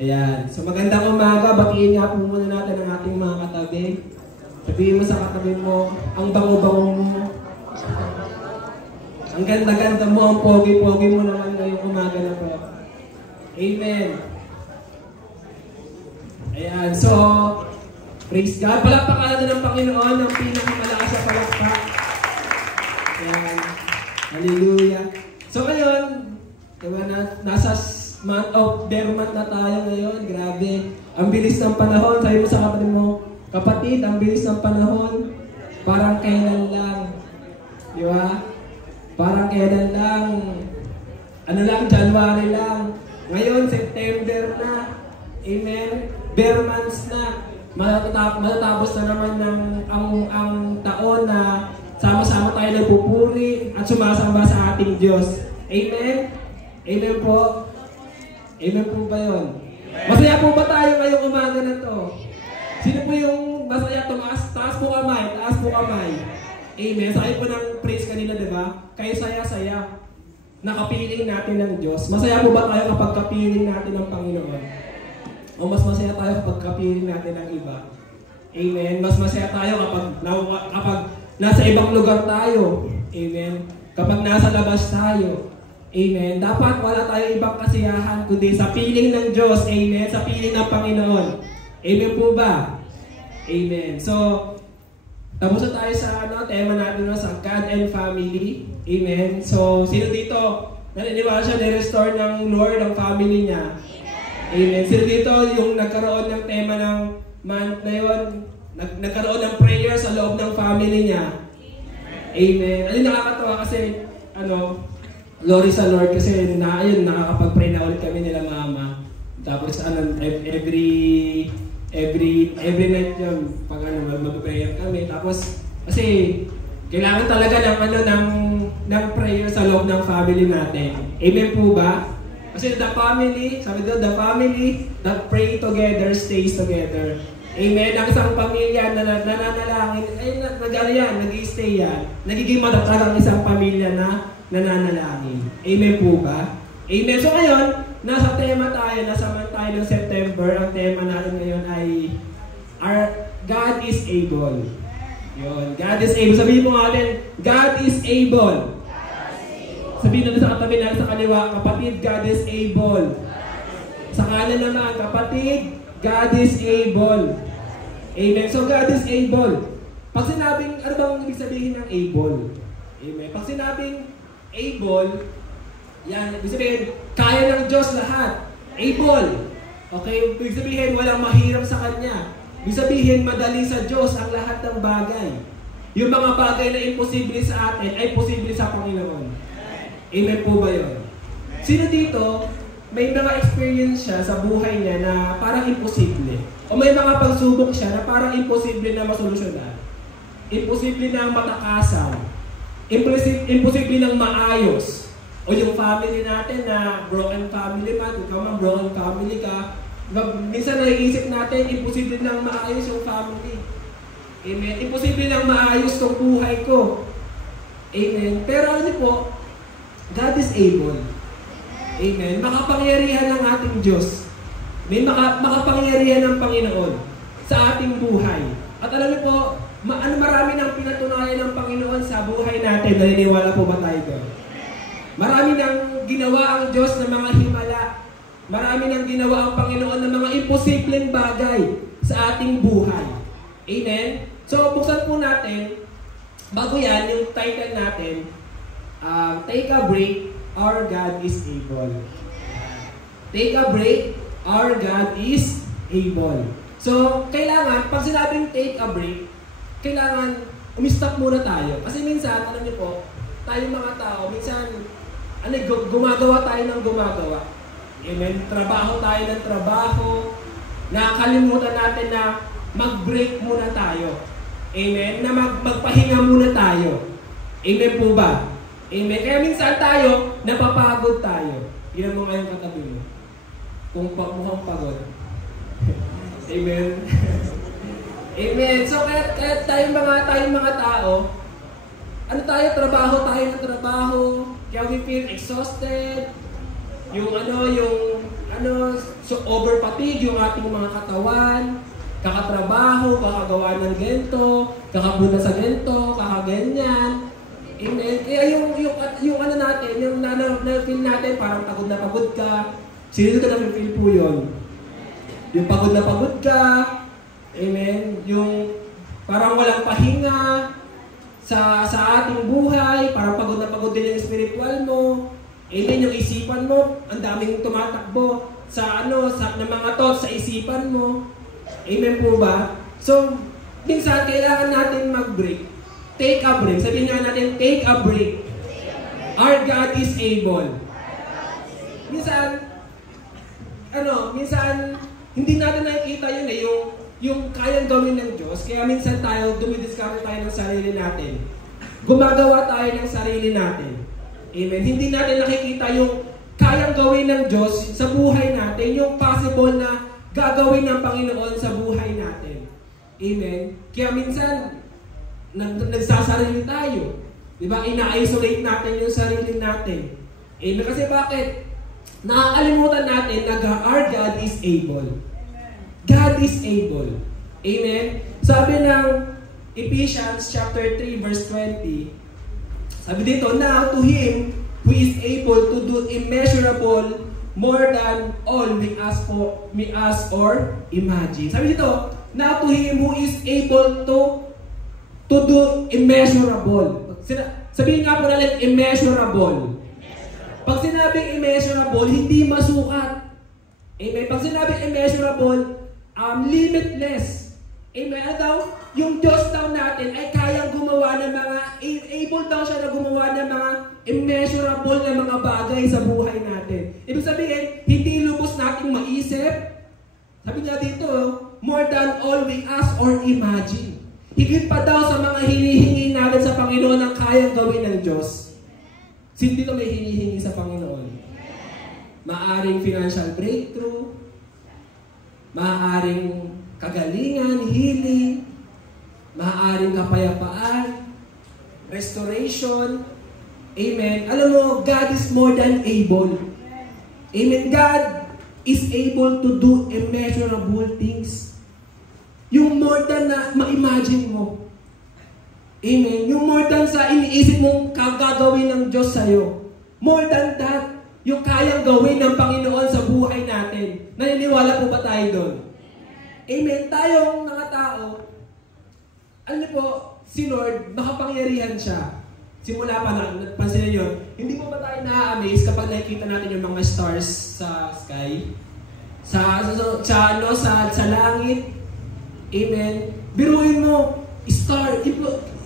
Ayan. So magandang umaga. Batiin nga po muna natin ang ating mga katabi. Sabihin mo sa katabi mo, ang bango-bango mo. Ang ganda-ganda mo, ang pogi-pogi mo naman ngayong umaga na po. Amen. Ayan. So, praise God. Palakpakan natin ng Panginoon ng pinakamalakas sa palakpak. Ayan. Hallelujah. So ngayon, diba nasa month of Bermat na tayo ngayon. Grabe. Ang bilis ng panahon. Sabi mo sa kapatid mo, kapatid, ang bilis ng panahon. Parang kailan lang. Di ba? Parang kailan lang. Ano lang, January lang. Ngayon, September na. Amen. Bermans na. Matatapos na naman ang taon na sama-sama tayo nagpupuri at sumasamba sa ating Diyos. Amen? Amen po. Amen po ba yun? Masaya po ba tayo ngayong umaga na to? Sino po yung masaya? Taas po kamay. Taas po kamay. Amen. Sabi po ng praise kanina, diba? Kayo saya-saya. Nakapiling natin ng Diyos. Masaya po ba tayo kapag kapiling natin ng Panginoon? O mas masaya tayo kapag kapiling natin ng iba? Amen. Mas masaya tayo kapag nasa ibang lugar tayo. Amen. Kapag nasa labas tayo. Amen. Dapat wala tayong ibang kasiyahan kundi sa piling ng Diyos. Amen. Sa piling ng Panginoon. Amen po ba? Amen. So, tapos na tayo sa tema natin sa God and Family. Amen. So, sino dito naniniwala siya na-restore ng Lord ang family niya? Amen. Sino dito yung nagkaroon ng tema ng month na yun? Nagkaroon ng prayer sa loob ng family niya? Amen. Ano nakakatawa kasi, glory sa Lord kasi nakakapag-pray na ulit kami nila mama. Tapos every night yun, pag mag-prayer kami. Tapos, kasi, kailangan talaga ng prayer sa loob ng family natin. Amen po ba? Kasi the family, sabi doon, the family that pray together stays together. Amen. Ang isang pamilya na nananalangin, nag-i-stay yan. Nagiging matatag ang isang pamilya na nananalangin. Amen po ba? Amen. So ngayon, nasa month tayo ng September. Ang tema natin ngayon ay God is able. Yun, God is able. Sabihin mo natin, God is able. Sabihin natin sa katabi natin sa kaliwa, kapatid, God is able. Sa kanan naman, kapatid, God is able. Amen. So God is able. Pag sinabing, ano bang ibig sabihin ng able? Amen. Pag sinabing able, yan, ibig sabihin, kaya ng Diyos lahat. Able. Okay? Ibig sabihin, walang mahirap sa Kanya. Ibig sabihin, madali sa Diyos ang lahat ng bagay. Yung mga bagay na imposible sa atin, ay posible sa Panginoon. Amen po ba yun? Sino dito, may mga experience siya sa buhay niya na parang imposible? O may mga pagsubok siya na parang imposible na masolusyonan? Imposible na matakasan? Imposible ng maayos? O yung family natin na broken family man, ikaw man broken family ka, minsan naiisip natin, imposible nang maayos yung family. Amen. Imposible nang maayos tong buhay ko. Amen. Pero ano po, God is able. Amen. Makapangyarihan ng ating Diyos. May makapangyarihan ng Panginoon sa ating buhay. At alam niyo po, marami nang pinatunayan ng Panginoon sa buhay natin. Naniniwala po ba tayo doon? Marami nang ginawa ang Diyos ng mga himala. Marami nang ginawa ang Panginoon ng mga imposibleng bagay sa ating buhay. Amen? So, buksan po natin, bago yan, yung title natin, Take a Break, Our God is Able. Take a break, our God is able. So, kailangan, pag sinabing take a break, kailangan umistop muna tayo. Kasi minsan, alam niyo po, tayo mga tao, minsan, gumagawa tayo ng gumagawa. Amen? Trabaho tayo ng trabaho. Nakakalimutan natin na mag-break muna tayo. Amen? Na magpahinga muna tayo. Amen po ba? Amen? Kaya minsan tayo, napapagod tayo. Ilan mo ngayon katabi mo? Kung mukhang pagod. Amen? Amen. So, kaya tayong mga tao, trabaho tayo ng trabaho, kaya we feel exhausted, yung over fatigue yung ating mga katawan, kakatrabaho, kakagawa ng gento, kakabuna sa gento, kakaganyan. Amen. Kaya yung ano natin, yung na-feel natin, parang pagod na pagod ka. Sino ka na-feel po yun? Yung pagod na pagod ka. Amen. Yung parang walang pahinga sa ating buhay, parang pagod na pagod din yung spiritual mo. Amen. Yung isipan mo, ang daming tumatakbo sa ng mga thoughts sa isipan mo. Amen po ba? So, minsan kailangan natin mag-break. Take a break. Sabihin nga natin, take a break. Our God is able. Minsan, hindi natin nakikita yun yung kayang gawin ng Diyos. Kaya minsan tayo, dumidiscover tayo ng sarili natin. Gumagawa tayo ng sarili natin. Amen. Hindi natin nakikita yung kayang gawin ng Diyos sa buhay natin, yung possible na gagawin ng Panginoon sa buhay natin. Amen. Kaya minsan, nagsasarili tayo. Diba? Ina-isolate natin yung sarili natin. Amen. Kasi bakit? Nakakalimutan natin na our God is able. God is able. Amen. Sabi ng Ephesians chapter 3 verse 20, sabi dito, now to Him who is able to do immeasurable more than all we ask or imagine. Sabi dito, now to Him who is able to do immeasurable. Sabihin nga po natin, immeasurable. Pag sinabing immeasurable, hindi masukat. Amen. Pag sinabing immeasurable, limitless. Amen. Ano daw? Yung Diyos daw natin ay kayang gumawa ng mga, able daw siya na gumawa ng mga immeasurable na mga bagay sa buhay natin. Ibig sabihin, hindi lubos nating maisip. Sabi nga dito, more than all we ask or imagine. Higit pa daw sa mga hinihingi natin sa Panginoon ang kayang gawin ng Diyos. Sino dito may hinihingi sa Panginoon? Maaring financial breakthrough, maaring kagalingan, healing, maaring kapayapaan, restoration. Amen. Alam mo, God is more than able. Amen. God is able to do immeasurable things. Yung more than na ma-imagine mo. Amen. Yung more than sa iniisip mong gagawin ng Diyos sa'yo. More than that, yung kayang gawin ng Panginoon sa buhay natin. Naniniwala po ba tayo doon? Amen. Tayong mga tao, alam niyo po, si Lord, makapangyarihan siya. Simula pa na, napansin niyo, hindi po ba tayo na-amaze kapag nakikita natin yung mga stars sa sky? Sa langit? Amen. Biruin mo, star.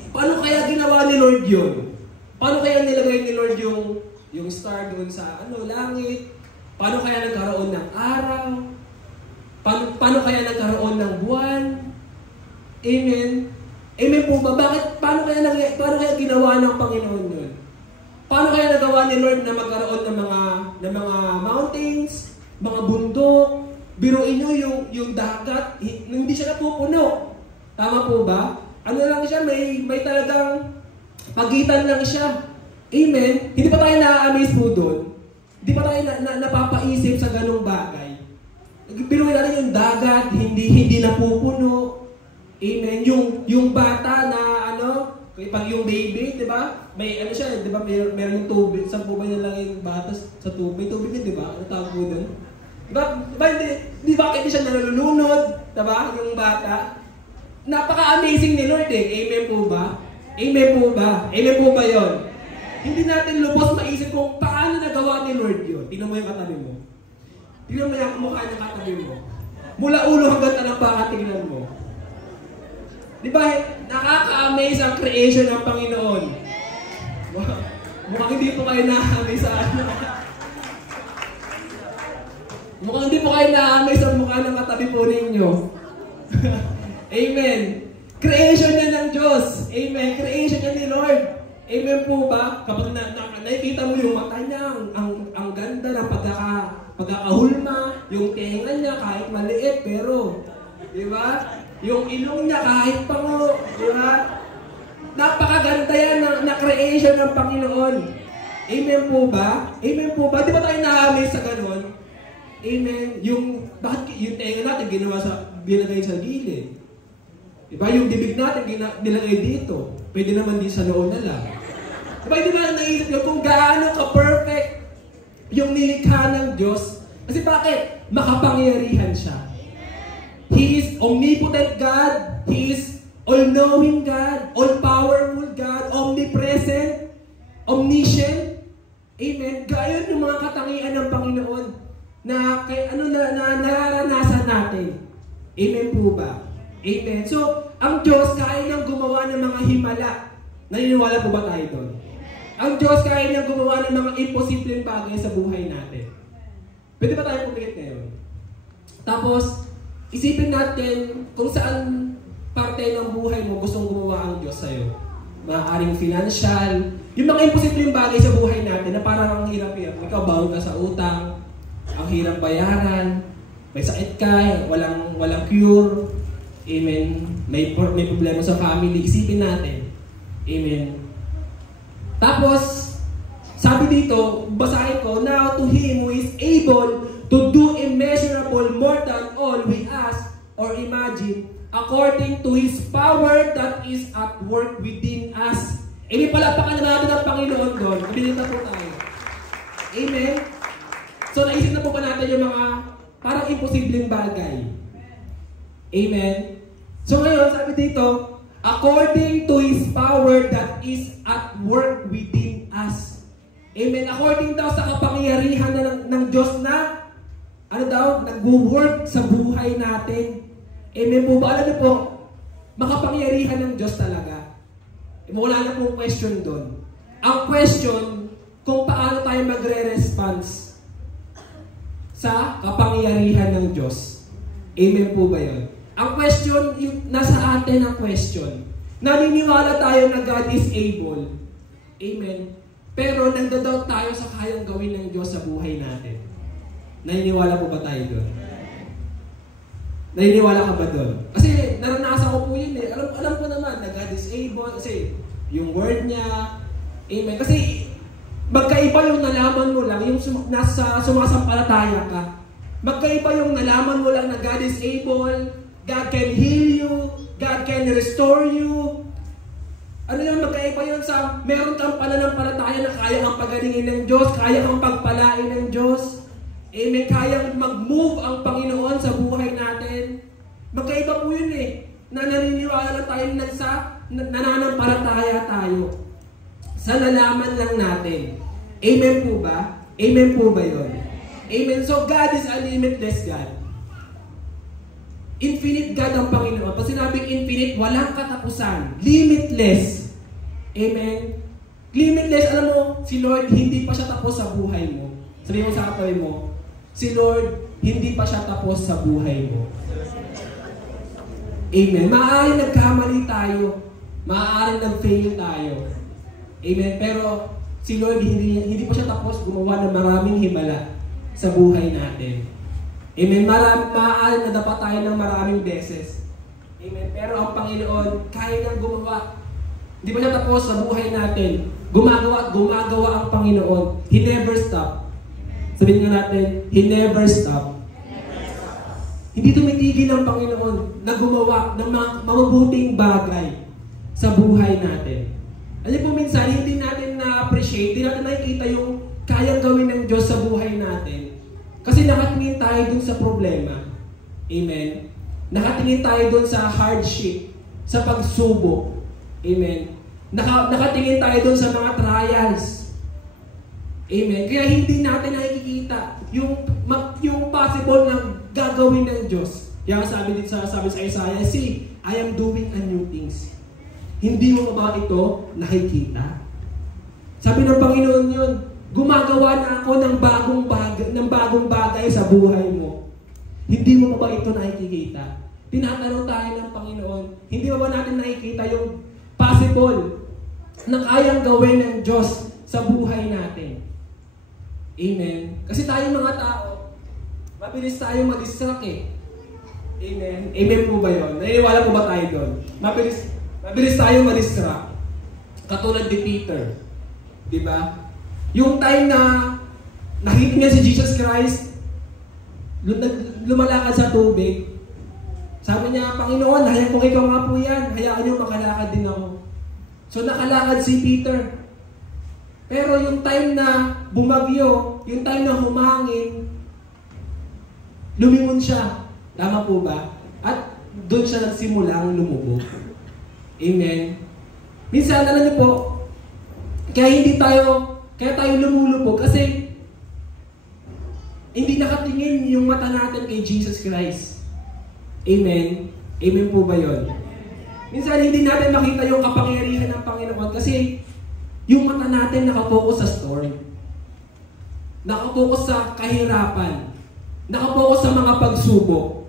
Paano kaya ginawa ni Lord yun? Paano kaya nilagay ni Lord yung star doon sa langit? Paano kaya nagkaroon ng araw? Paano kaya nagkaroon ng buwan? Amen. Amen po ba? Paano kaya ginawa ng Panginoon yun? Paano kaya nagawa ni Lord na magkaroon ng mga mountains, mga bundok? Biruin nyo yung dagat, hindi siya napupuno. Tama po ba? Ano lang siya, may talagang pagitan lang siya. Amen? Hindi pa tayo na-amaze po doon. Hindi pa tayo napapaisip sa ganung bagay. Biruin natin yung dagat, hindi napupuno. Amen? Yung bata na pag yung baby, di ba? May siya, di ba? Meron yung tubig. Saan po ba niya lang yung bata sa tubig? Tubig yun, di ba? Ano tawag po doon? Di ba hindi siya nalulunod? Diba? Yung bata. Napaka-amazing ni Lord eh. Amen po ba? Amen po ba? Amen po ba yun? Hindi natin lubos maisip kung paano nagawa ni Lord yun. Tingnan mo yung katabi mo. Tingnan mo yung mukha niya katabi mo. Mula ulo hanggang talakbaka tingnan mo. Di ba? Nakaka-amaze ang creation ng Panginoon. Mukhang hindi po kayo na-amaze sa Mukhang hindi po kayo na-amaze sa mukha ng katabi po ninyo. Amen. Creation niya ng Diyos. Amen. Creation niya ni Lord. Amen po ba? Kapag nakikita mo yung mata niya, ang ganda ng pagkakahulma, yung tenga niya kahit maliit, pero, di ba? Yung ilong niya kahit pango, di ba? Napakaganda yan na creation ng Panginoon. Amen po ba? Amen po ba? Di ba tayo na-amaze sa ganun? Amen. Bakit yung tenga natin binagay sa gilid? Diba? Yung bibig natin nilagay dito. Pwede naman din sa noon na lang. Diba? Hindi ba naisip nyo kung gaano ka-perfect yung nilikha ng Diyos? Kasi bakit? Makapangyarihan siya. He is omnipotent God. He is all-knowing God. All-powerful God. Omnipresent. Omniscient. Amen. Gayon yung mga katangian ng Panginoon na nararanasan natin. Amen po ba? Amen. So, ang Diyos kaya niyang gumawa ng mga himala. Naniniwala po ba tayo doon? Ang Diyos kaya niyang gumawa ng mga imposibleng bagay sa buhay natin. Pwede ba tayo pumikit ngayon? Tapos, isipin natin kung saan parte ng buhay mo gustong gumawa ang Diyos sa'yo. Maaaring financial, yung mga imposibleng bagay sa buhay natin na parang ang hirap-hirap. Ikaw, bawal ka sa utang, ang hirap bayaran, may sakit ka, walang cure. Amen. May problema sa family. Isipin natin. Amen. Tapos, sabi dito, basahin ko, now to Him who is able to do immeasurable more than all we ask or imagine, according to His power that is at work within us. Amen. Palapakan na natin ang Panginoon doon. Mabilita po tayo. Amen. So, naisip na po ba natin yung mga parang imposibleng bagay? Amen. So ngayon, sabi dito, according to His power that is at work within us. Amen. According daw sa kapangyarihan ng Diyos na, nag-work sa buhay natin. Amen po ba? Alam niyo po, makapangyarihan ng Diyos talaga. Wala na pong question doon. Ang question, kung paano tayo magre-response sa kapangyarihan ng Diyos. Amen po ba yun? Ang question, nasa atin ang question. Naniniwala tayo na God is able. Amen. Pero nagdadoubt tayo sa kayang gawin ng Diyos sa buhay natin. Naniniwala po ba tayo doon? Naniniwala ka ba doon? Kasi naranasan ko po yun eh. Alam ko naman na God is able. Kasi yung word niya, amen. Kasi magkaiba yung nalaman mo lang, yung nasa sumasampalataya ka. Magkaiba yung nalaman mo lang na God is able, God can heal you, God can restore you. Ano yung magkaiba yun sa meron kang pananampalataya na kaya kang pagalingin ng Diyos, kaya kang pagpalain ng Diyos. Amen. Kaya mag-move ang Panginoon sa buhay natin. Magkaiba po yun eh. Na naniniwala lang tayo nananampalataya tayo. Sa nalaman lang natin. Amen po ba? Amen po ba yun? Amen. So God is a limitless God. Infinite God ang Panginoon. Pag sinabing infinite, walang katapusan. Limitless. Amen. Limitless, alam mo, si Lord hindi pa siya tapos sa buhay mo. Sabihin mo sa katabi mo, si Lord hindi pa siya tapos sa buhay mo. Amen. Maaaring nagkamali tayo. Maaaring nag-fail tayo. Amen. Pero si Lord hindi pa siya tapos gumawa ng maraming himala sa buhay natin. Amen. Maaaring na dapat tayo ng maraming beses. Amen. Pero ang Panginoon, kaya nang gumawa. Hindi pa siya tapos sa buhay natin. Gumagawa ang Panginoon. He never stop. Sabihin nga natin, He never stop. Hindi tumitigil ang Panginoon na gumawa ng mga mabubuting bagay sa buhay natin. Alam po minsan, hindi natin na-appreciate, hindi natin nakikita yung kayang gawin ng Diyos sa buhay natin. Kasi nakatingin tayo dun sa problema. Amen. Nakatingin tayo dun sa hardship, sa pagsubok. Amen. Nakatingin tayo dun sa mga trials. Amen. Kaya hindi natin nakikita yung possible na gagawin ng Diyos. Kaya sabi sa Isaiah, see, I am doing a new things. Hindi mo ba ito nakikita? Sabi ng Panginoon yun, gumagawa na ako ng bagong bagay sa buhay mo. Hindi mo ba ito nakikita? Tinatanong tayo ng Panginoon, hindi ba natin nakikita yung possible na kayang gawin ng Diyos sa buhay natin? Amen. Kasi tayong mga tao, mabilis tayo ma-distract eh. Amen. Amen po ba yun? Naniniwala po ba tayo doon? Mabilis tayo ma-distract. Katulad ni Peter. Diba? Yung time na nakita niya si Jesus Christ, lumalakad sa tubig. Sabi niya, Panginoon, hayaan kung ikaw nga po yan. Hayaan niyo makalakad din ako. So nakalakad si Peter. Pero yung time na bumagyo, yung time na humangin, lumingon siya. Tama po ba? At doon siya nagsimulang lumubog. Amen. Minsan, alam niyo po, kaya tayo lumulubog kasi hindi nakatingin yung mata natin kay Jesus Christ. Amen. Amen po ba yun? Minsan hindi natin makita yung kapangyarihan ng Panginoon kasi yung mata natin nakapokus sa storm. Nakapokus sa kahirapan. Nakapokus sa mga pagsubok.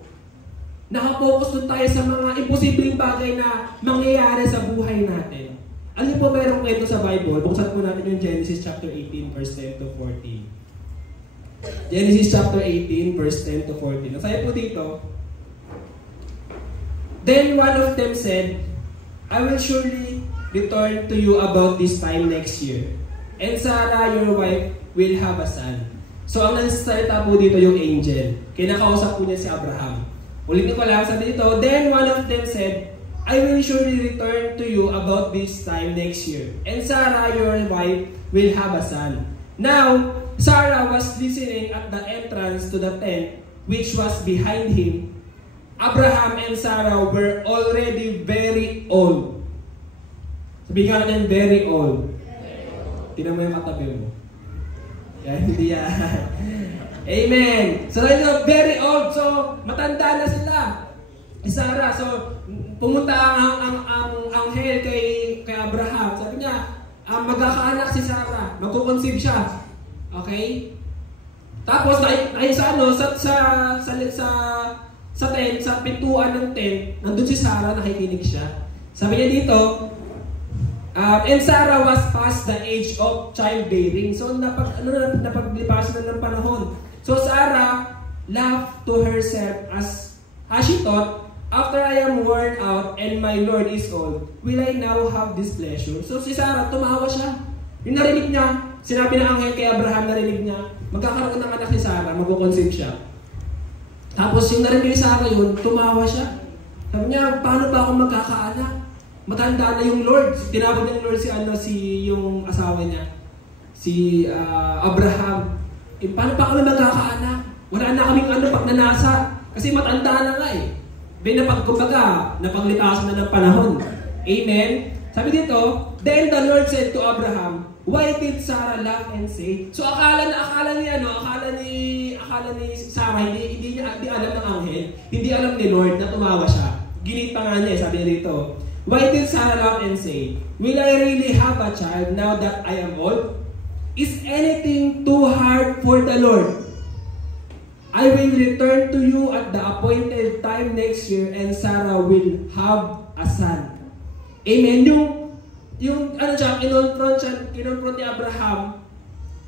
Nakapokus doon tayo sa mga imposibleng bagay na mangyayari sa buhay natin. Ano po mayroong kwento sa Bible? Buksan po natin yung Genesis chapter 18 verse 10 to 14. Genesis chapter 18 verse 10 to 14. Nasaya po dito. Then one of them said, I will surely return to you about this time next year. And Sarah, your wife, will have a son. So ang nagsasalita po dito yung angel. Kinakausap po niya si Abraham. Ulitin ko lang sa dito. Then one of them said, I will surely return to you about this time next year. And Sarah, your wife, will have a son. Now, Sarah was listening at the entrance to the tent which was behind him. Abraham and Sarah were already very old. Sabihin ka natin, very old. Tingnan mo yung katabi mo. Yan, hindi yan. Amen. So, very old. So, matanda na sila. Sarah. So, pumunta ang anghel kay Abraham. Sabi niya, magkakaanak si Sarah. Magkukonceive siya. Okay? Tapos, sa tent, sa pintuan ng tent, nandun si Sarah, nakikinig siya. Sabi niya dito, and Sarah was past the age of childbearing. So, napaglipasan na ng panahon. So, Sarah laughed to herself as she thought, after I am worn out and my Lord is old, will I now have this pleasure? So, si Sarah, tumawa siya. Yung narinig niya, sinabi ng anghel kay Abraham, narinig niya, magkakaroon ng anak si Sarah, magkukonceive siya. Tapos yung narinig ni Sarah yun, tumawa siya. Sabi niya, paano ba ako magkakaanak? Matanda na yung Lord. Tinawag niya ng Lord yung asawa niya. Si Abraham. Paano pa kami magkakaanak? Wala na kaming pag nanasa. Kasi matanda na nga eh. Napaglitasan na ng panahon. Amen? Sabi dito, then the Lord said to Abraham, why did Sarah laugh and say? So akala ni Sarah, hindi alam ng anghel, hindi alam ni Lord na tumawa siya. Ginit pa nga niya, sabi niya dito, why did Sarah laugh and say, will I really have a child now that I am old? Is anything too hard for the Lord? I will return to you at the appointed time next year and Sarah will have a son. Amen. Kinonfront ni Abraham,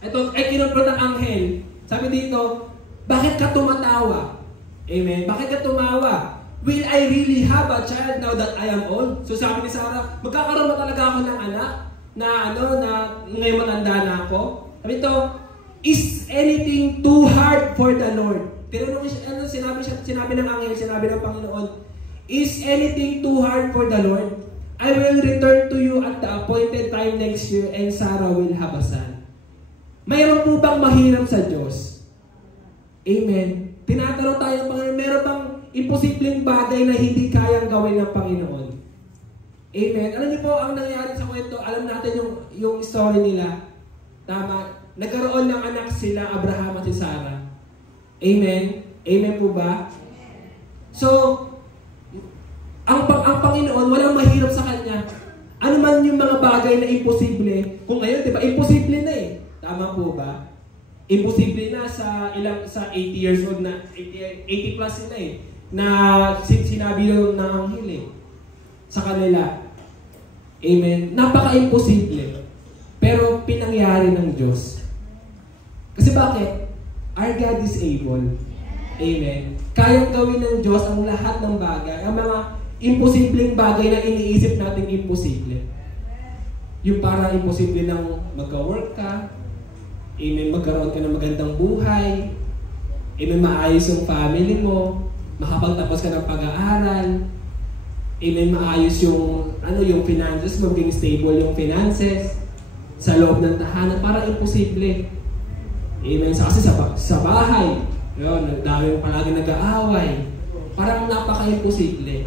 kinonfront ng anghel. Sabi dito, bakit ka tumatawa? Amen. Bakit ka tumawa? Will I really have a child now that I am old? So sabi ni Sarah, magkakaroon ba talaga ako ng anak? Na ngayon matanda na ako? Sabi dito, is anything too hard for the Lord? Pero sinabi ng anghel, sinabi ng Panginoon, is anything too hard for the Lord? I will return to you at the appointed time next year and Sarah will have a son. Mayroon po bang mahirap sa Diyos? Amen. Tinatanong tayo ng Panginoon, mayroon bang imposibleng bagay na hindi kayang gawin ng Panginoon? Amen. Alam niyo po, ang nangyari sa kwento, alam natin yung story nila. Tama. Nagkaroon ng anak sila, Abraham at si Sarah. Amen. Amen po ba? So, ang Panginoon, walang mahirap sa Kanya. Ano man yung mga bagay na imposible, kung ngayon, di ba, imposible na eh. Tama po ba? Imposible na sa 80 years old na, 80 plus sila eh, na sinabi ng anghel eh, sa kanila. Amen. Napaka-imposible. Pero pinangyari ng Diyos. Kasi bakit? Our God is able. Amen. Kayang gawin ng Diyos ang lahat ng bagay, ang mga imposibleng bagay na iniisip nating imposible. Yung para imposible ng magka-work ka, amen, magkaroon ka ng magandang buhay, Amen, maayos yung family mo, makapagtapos ka ng pag-aaral, amen, maayos yung, yung finances mo, maging stable yung finances sa loob ng tahanan, para imposible. Amen, kasi sa bahay, yun, dami yung palagi nag-aaway, parang napaka-imposible.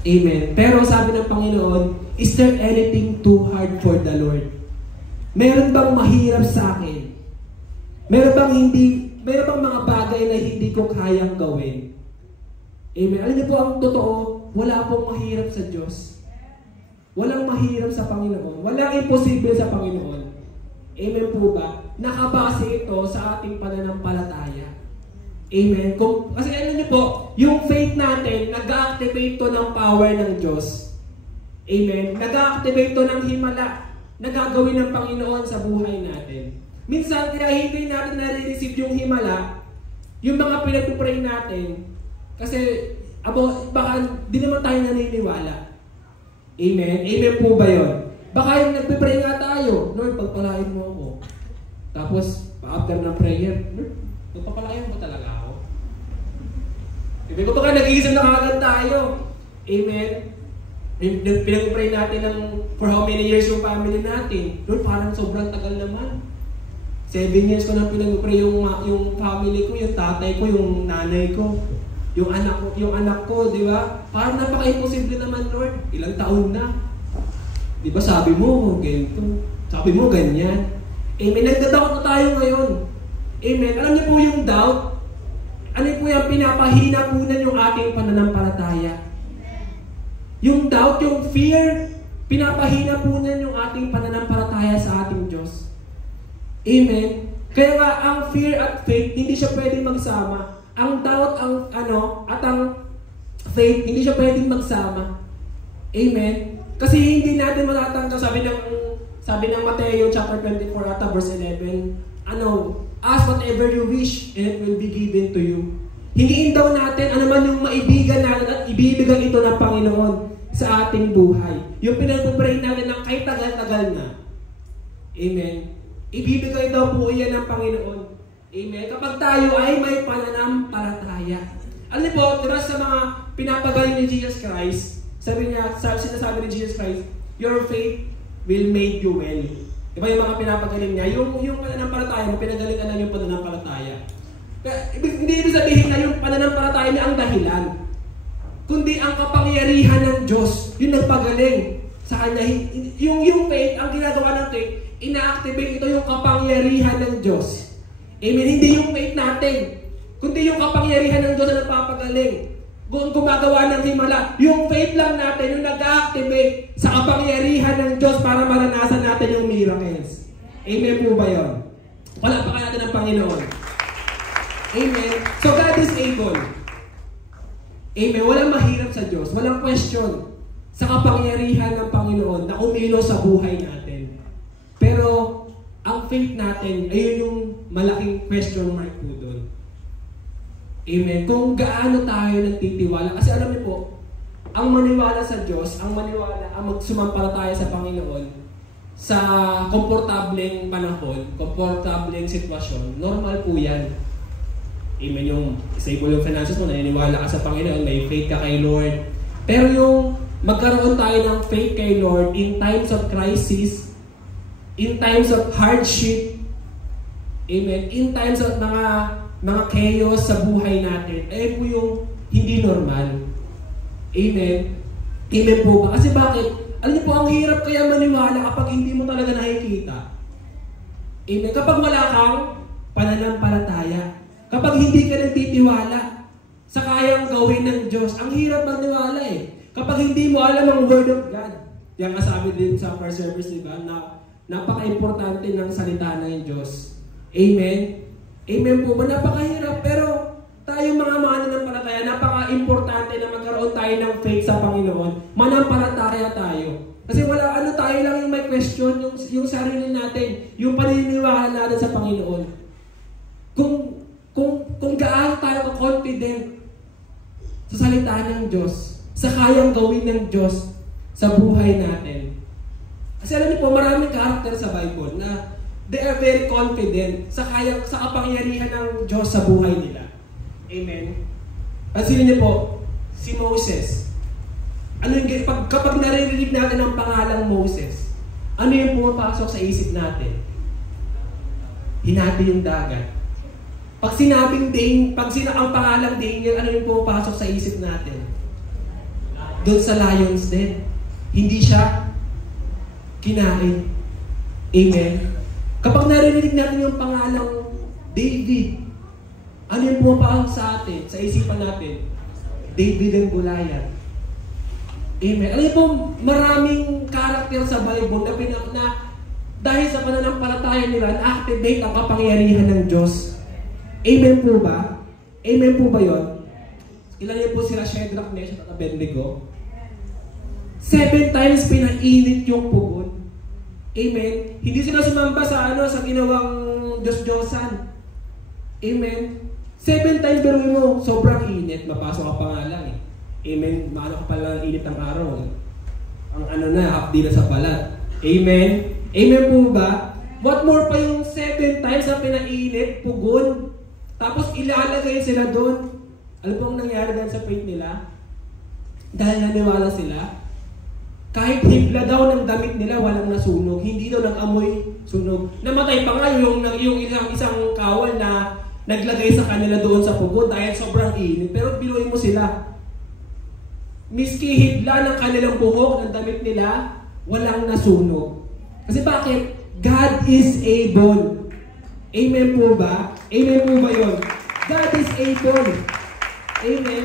Amen. Pero sabi ng Panginoon, is there anything too hard for the Lord? Meron bang mahirap sa akin? Meron bang mga bagay na hindi ko kayang gawin? Amen. Alam niyo po ang totoo, wala pong mahirap sa Diyos. Walang mahirap sa Panginoon. Walang imposible sa Panginoon. Amen po ba? Nakabase ito sa ating pananampalataya. Amen. Kasi alam niyo po, yung faith natin, nag-activate to ng power ng Diyos. Amen. Nag-activate to ng himala na gagawin ng Panginoon sa buhay natin. Minsan, kaya hindi natin nare-receive yung himala, yung mga pinag-pray natin, kasi baka di naman tayo naniniwala. Amen? Amen po ba yun? Baka yung nagpipray nga tayo, Lord, pagpalain mo ako. Tapos, after ng prayer, Lord, pagpapalain mo talaga ako. Ibig ko baka nag-iisip na kagad tayo. Amen? Pinag-pray natin for how many years yung family natin. Lord, parang sobrang tagal naman. 7 years ko na pinag-pray yung family ko, yung tatay ko, yung nanay ko, yung anak ko, di ba? Parang napaka-imposible naman, Lord. Ilang taon na. Di ba sabi mo, ganito. Sabi mo, ganyan. Amen. Nagdadoubt na tayo ngayon. Amen. Alam niyo po yung doubt? Ano po yung pinapahina po na yung ating pananampalataya? Yung doubt, yung fear, pinapahina po na yung ating pananampalataya sa ating Diyos. Amen. Kaya nga, ang fear at faith, hindi siya pwedeng magsama. Ang doubt, at ang faith, hindi siya pwedeng magsama. Amen. Kasi hindi natin matatanggap, sabi ng Mateo chapter 24 at verse 11, ask whatever you wish and it will be given to you. Hingiin daw natin ano man yung maibigan natin at ibibigay ito ng Panginoon sa ating buhay. Yung pinag-pray natin ng kahit tagal-tagal na. Amen. Ibibigay daw po iyan ng Panginoon. Amen. Kapag tayo ay may pananampalataya. Ano po, diba sa mga pinapagaling ni Jesus Christ, sinasabi ni Jesus Christ, your faith will make you well. Diba yung mga pinapagaling niya? Yung pananampalataya mo, pinagalingan na yung pananampalataya. Hindi ibig sabihin na yung pananampalataya niya ang dahilan. Kundi ang kapangyarihan ng Diyos, yung nagpagaling sa Kanya. Yung faith, ang ginagawa ng faith, ina-activate ito yung kapangyarihan ng Diyos. Amen? Hindi yung faith natin, kundi yung kapangyarihan ng Diyos na nagpapagaling. Kung gumagawa ng himala, yung faith lang natin, yung nag-activate sa kapangyarihan ng Diyos para maranasan natin yung miracles. Amen po ba yun? Palakpakan natin ang Panginoon. Amen. So God is able. Amen. Walang mahirap sa Diyos. Walang question sa kapangyarihan ng Panginoon na umilo sa buhay natin. Pero ang faith natin, ayun yung malaking question mark po doon. Amen. Kung gaano tayo nagtitiwala. Kasi alam niyo po, ang maniwala sa Diyos, ang magsumampalataya sa Panginoon, sa komportableng panahon, komportableng sitwasyon, normal po yan. Amen. Yung stable yung finances mo, naniniwala ka sa Panginoon, may faith ka kay Lord. Pero yung magkaroon tayo ng faith kay Lord in times of crisis, in times of hardship, amen, in times of mga chaos sa buhay natin, ayun po yung hindi normal. Amen. Amen po ba? Kasi bakit? Alam niyo po, ang hirap kaya maniwala kapag hindi mo talaga nakikita. Amen. Kapag wala kang pananampalataya, kapag hindi ka nagtitiwala sa kayang gawin ng Diyos, ang hirap maniwala eh. Kapag hindi mo alam ang Word of God, yan kasabi din sa first service, diba, na napaka-importante ng salita ng Diyos. Amen? Amen po ba? Napakahirap, pero tayo mga mananampalataya, napaka-importante na magkaroon tayo ng faith sa Panginoon. Manampalataya tayo. Kasi tayo lang yung may question, yung sarili natin, yung paniniwala natin sa Panginoon. Kung gaano tayo ka-confident sa salita ng Diyos, sa kayang gawin ng Diyos sa buhay natin. Kasi alam niyo po, maraming karakter sa Bible na they are very confident sa kapangyarihan ng Diyos sa buhay nila. Amen? Pansinin niyo po, si Moses. Kapag naririnig natin ang pangalang Moses, ano yung pumapasok sa isip natin? Hinati yung dagat. Pag ang pangalang Daniel, ano yung pumapasok sa isip natin? Doon sa lion's den. Hindi siya kinain. Amen? Kapag naririnig natin yung pangalang David, ano yung pumapasok sa atin, sa isipan natin? David and Goliath. Amen. Alam niyo po, maraming karakter sa Bible na dahil sa pananampalataya nila, na-activate ang kapangyarihan ng Diyos. Amen po ba? Amen po ba yun? Ilan niyo po sila Shadrach, Meshach at Abednego? 7 times pinainit yung pugon. Amen? Hindi sila sumamba sa ginawang Diyos-Diyosan. Amen? 7 times pero mo, sobrang init, mapasok ka pa nga lang eh. Amen? Maano ka pala init ng araw. Ang hapdi na sa balat. Amen? Amen po ba? What more pa yung 7 times na pinainit, pugon, tapos ilalagay sila doon. Alam po ang nangyari dahil sa faith nila? Dahil naniwala sila, kahit hibla daw ng damit nila, walang nasunog. Hindi daw nag-amoy sunog. Namatay pa nga yung isang kawal na naglagay sa kanila doon sa pugon dahil sobrang init. Pero biluin mo sila. Miski hibla ng kanilang buhok, ng damit nila, walang nasunog. Kasi bakit? God is able. Amen po ba? Amen po ba yun? God is able. Amen?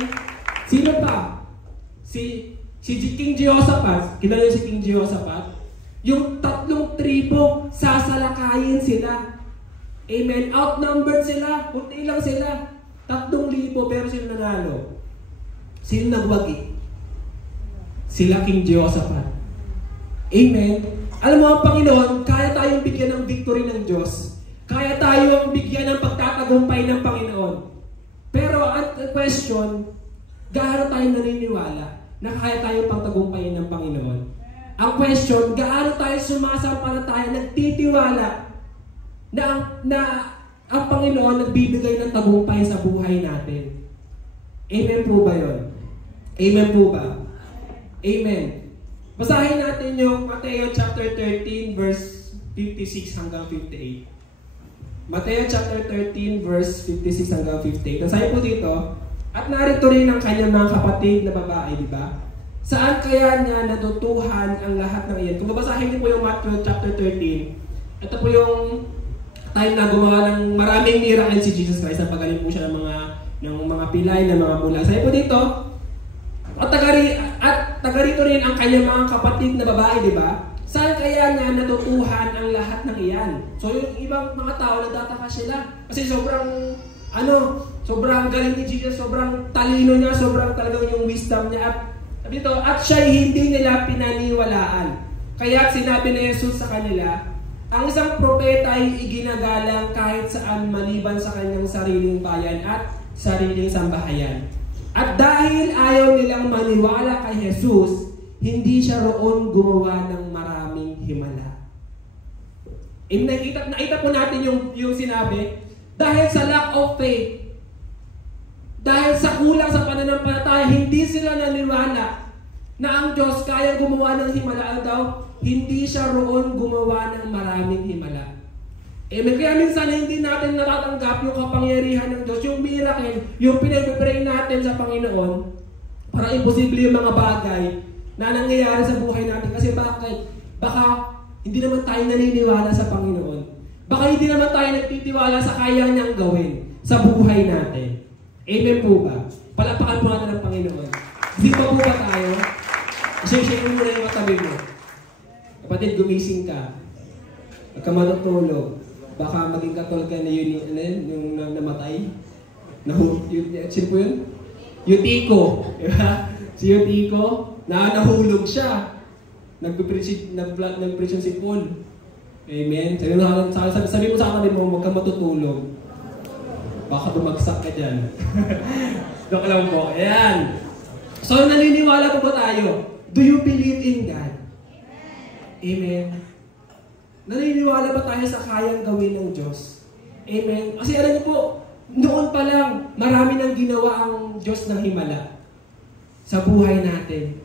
Sino pa? Si King Jehoshaphat. Kilala niyo si King Jehoshaphat? Yung 3 tribo, sasalakayin sila. Amen? Outnumbered sila. Kunti lang sila. 3,000 pero sino nanalo? Sino nagwagi? Sila King Jehoshaphat. Amen? Alam mo, Panginoon, kaya tayong bigyan ng victory ng Diyos. Kaya tayong bigyan ng pagtatagumpay ng Panginoon. Pero ang question, gaano tayo naniniwala na kaya tayong pagtagumpayin ng Panginoon? Ang question, gaano tayo sumasampalataya, nagtitiwala na ang Panginoon nagbibigay ng tagumpay sa buhay natin? Amen po ba yun? Amen po ba? Amen. Basahin natin yung Mateo chapter 13 verse 56 hanggang 58. Mateo chapter 13 verse 56 hanggang 58. Basahin po dito, at narito rin ang kanyang mga kapatid na babae, di ba? Saan kaya niya natutuhan ang lahat ng iyan? Kung babasahin niyo po yung Matthew chapter 13, ito po yung time na gumawa ng maraming miracle si Jesus Christ. Napagaling po siya ng mga pilay, ng mga mula. Sabi po dito, at taga rito rin ang kanyang mga kapatid na babae, di ba? Saan kaya na natutuhan ang lahat ng iyan? So yung ibang mga tao, nagtataka sila. Kasi sobrang galing ni Jesus, sobrang talino niya, sobrang talagang yung wisdom niya. At siya hindi nila pinaniwalaan. Kaya sinabi ni Jesus sa kanila, ang isang propeta ay iginagalang kahit saan maliban sa kanyang sariling bayan at sariling sambahayan. At dahil ayaw nilang maniwala kay Jesus, hindi siya roon gumawa ng maraming himala. Nakita po natin yung sinabi, dahil sa lack of faith, dahil sa kulang sa pananampalataya, hindi sila naniwala na ang Diyos kaya gumawa ng himala daw, hindi siya roon gumawa ng maraming himala. Amen. Kaya minsan hindi natin natatanggap yung kapangyarihan ng Diyos, yung miracle, yung pinag-pray natin sa Panginoon, parang imposible yung mga bagay na nangyayari sa buhay natin. Kasi bakit? Baka hindi naman tayo naniniwala sa Panginoon. Baka hindi naman tayo nagtitiwala sa kaya niyang gawin sa buhay natin. Amen po ba? Palapakan po natin ang Panginoon. Hindi pa po ba tayo? Share mo na yung matabi mo. Kapatid, gumising ka. Huwag ka matutulog. Baka maging katol ka na yung namatay. Sino po yun? Yutiko. Diba? Si Yutiko, nahulog siya. Nag-preach si Paul. Amen? Sabi mo sa akin mo, huwag ka matutulog. Baka bumagsak ka dyan. Doon lang po. Ayan. So, naniniwala po ba tayo? Do you believe in God? Amen. Naniniwala ba tayo sa kayang gawin ng Diyos? Amen? Kasi alam niyo po, noon pa lang, marami nang ginawa ang Diyos ng himala sa buhay natin.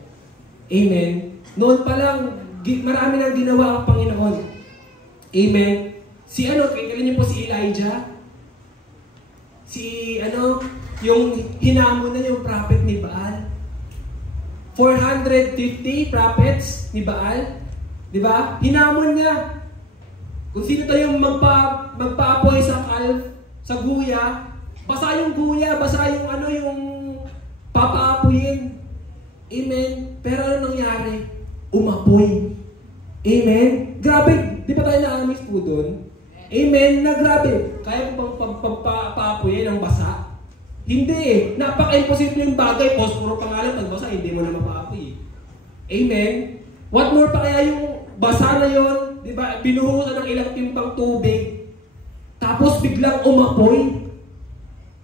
Amen? Noon pa lang, marami nang ginawa ang Panginoon. Amen? Kailan niyo po si Elijah? Yung hinamon na yung prophet ni Baal. 450 prophets ni Baal. Diba? Hinamon niya. Kung sino tayong magpa-apoy sa sa guya, basa yung guya, basa yung yung papaapuyin. Amen? Pero ano nangyari? Umapoy. Amen? Grabe, di ba tayo na-amis po doon? Amen? Grabe. Kaya mo bang pagpapaapuyin ng basa? Hindi eh. Napaka-imposible yung bagay. Posporo pa nga lang, pagbasa, hindi mo na mapaapoy. Amen? What more pa kaya yung basa na yun? Diba? Binuhusan ng ilang timpang tubig. Tapos biglang umapoy.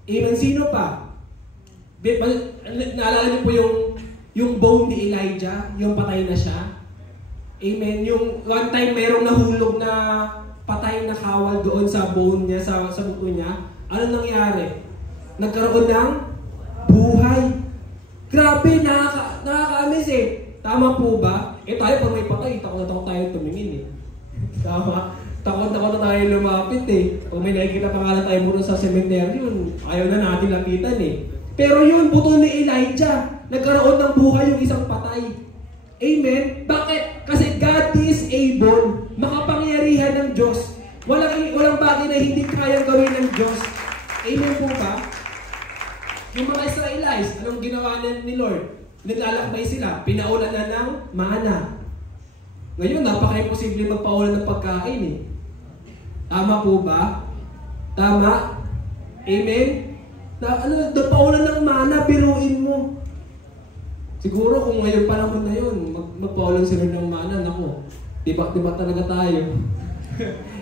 Amen? Sino pa? Naalala niyo po yung bone ni Elijah? Yung patay na siya? Amen? Yung one time merong nahulog na patay na kawal doon sa bone niya, sa buto niya. Ano nangyari? Nagkaroon ng buhay. Grabe, nakaka-amaze eh. Tama po ba? Tayo pag may patay, takot na takot tayo tumingin eh. Tama? Takot na tayo lumapit eh. Kung may nakikita pangalan tayo muna sa cemetery, yun, ayaw na natin lapitan eh. Pero yun, buto ni Elijah, nagkaroon ng buhay yung isang patay. Amen? Bakit? Kasi God is able, makapangyarihan ng Diyos. Walang bagay na hindi kayang gawin ng Diyos. Amen po ba? Yung mga Israelites, anong ginawa ni Lord? Naglalakbay sila, pinaulan na ng mana. Ngayon, napaka-imposible magpaulan ng pagkain eh. Tama po ba? Tama? Amen? Napaulan ng mana, biruin mo. Siguro kung ngayon panahon na yun, magpaulan sila ng mana, naku, diba talaga tayo.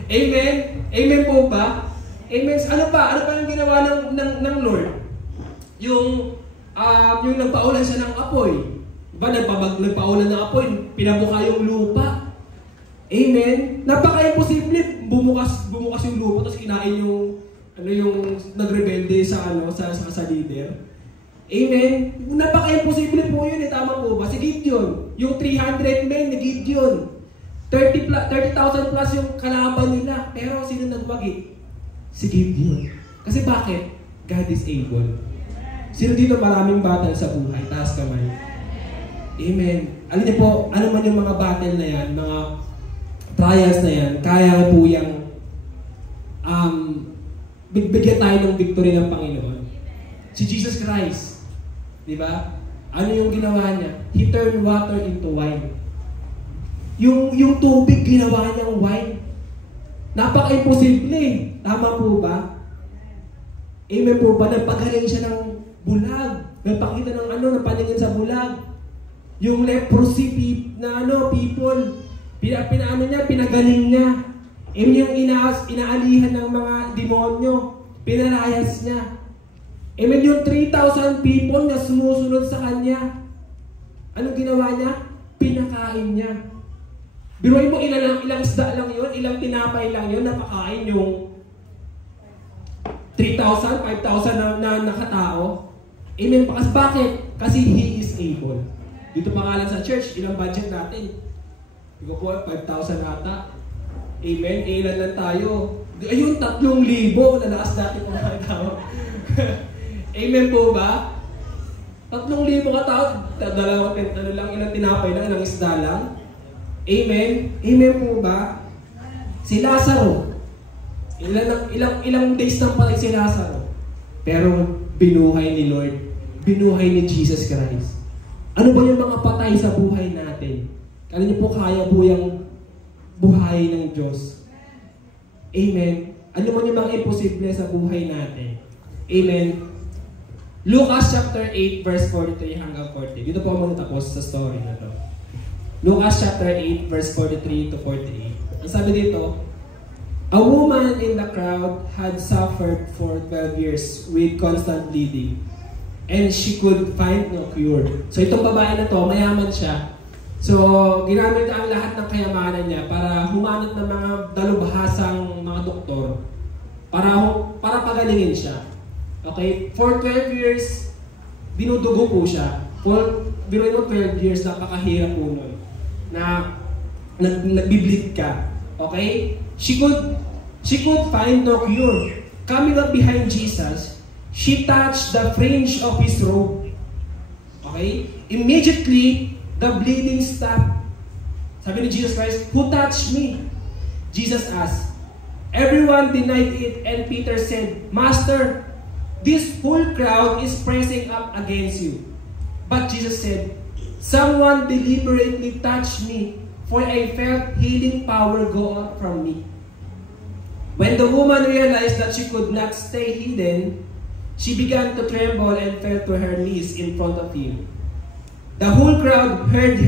Amen? Amen po ba? Amen? Ano pa yung ginawa ng Lord? Yung nagpaulan siya ng apoy. Diba, nagpaulan ng apoy, pinabuka yung lupa. Amen? Napaka-imposible. Bumukas yung lupa, tapos kinain yung nagrebelde sa leader. Amen? Napaka-imposible po yun, tama po ba? Si Gideon, yung 300 men ni Gideon, 30,000 plus yung kalaban nila. Pero sino nagwagi? Si Gideon. Kasi bakit? God is able. Sino dito maraming battle sa buhay? Taas kamay. Amen. Alam niyo po, ano man yung mga battle na yan, mga trials na yan, kaya po yung bigyan tayo ng victory ng Panginoon. Si Jesus Christ, di ba? Ano yung ginawa niya? He turned water into wine. Yung tubig, ginawa niyang wine. Napaka-imposible. Tama po ba? Amen po ba? Nagpagaling siya ng bulag. Nagpakita ng paningin sa bulag. Yung leprosy people, pinagaling niya. Yung inaalihan ng mga demonyo, pinalayas niya. Yung 3,000 people na sumusunod sa kanya. Anong ginawa niya? Pinakain niya. Biruin mo, ilang isda lang yun, ilang tinapay lang yun, napakain yung 3,000, 5,000 na nakatao. Amen. Bakit? Kasi He is able. Dito pangalan sa church, ilang budget natin? Hindi ko po, 5,000 ata. Amen. Ilan lang tayo. Ayun, 3,000. Nalakas dati po mga tao. Amen po ba? 3,000 katao. Ilang tinapay lang, ilang isda lang. Amen. Amen po ba? Si Lazaro. Ilang days nang patay si Lazaro. Pero binuhay ni Lord. Binuhay ni Jesus Christ. Ano ba yung mga patay sa buhay natin? Kala niyo po kaya po yung buhay ng Diyos. Amen. Ano man yung mga imposible sa buhay natin? Amen. Lucas chapter 8 verse 43 hanggang 40. Dito po ako magtapos sa story na to. Lucas chapter 8 verse 43 to 48. Ang sabi dito, a woman in the crowd had suffered for 12 years with constant bleeding, and she could find no cure. So itong babae na to, mayaman siya, So, ginamit ang lahat ng kayamanan niya para humanap ng mga dalubhasang mga doktor para pagalingin siya. Okay? For 12 years, dinudugo po siya. For 12 years, napakahirap po nun. Na nagbibleed ka. Okay? She could find no cure. Coming up behind Jesus, she touched the fringe of his robe. Okay? Immediately, the bleeding stopped. Sabi ni Jesus Christ, "Who touched me?" Jesus asked. Everyone denied it, and Peter said, "Master, this whole crowd is pressing up against you." But Jesus said, "Someone deliberately touched me, for I felt healing power go out from me." When the woman realized that she could not stay hidden, she began to tremble and fell to her knees in front of him. The whole crowd heard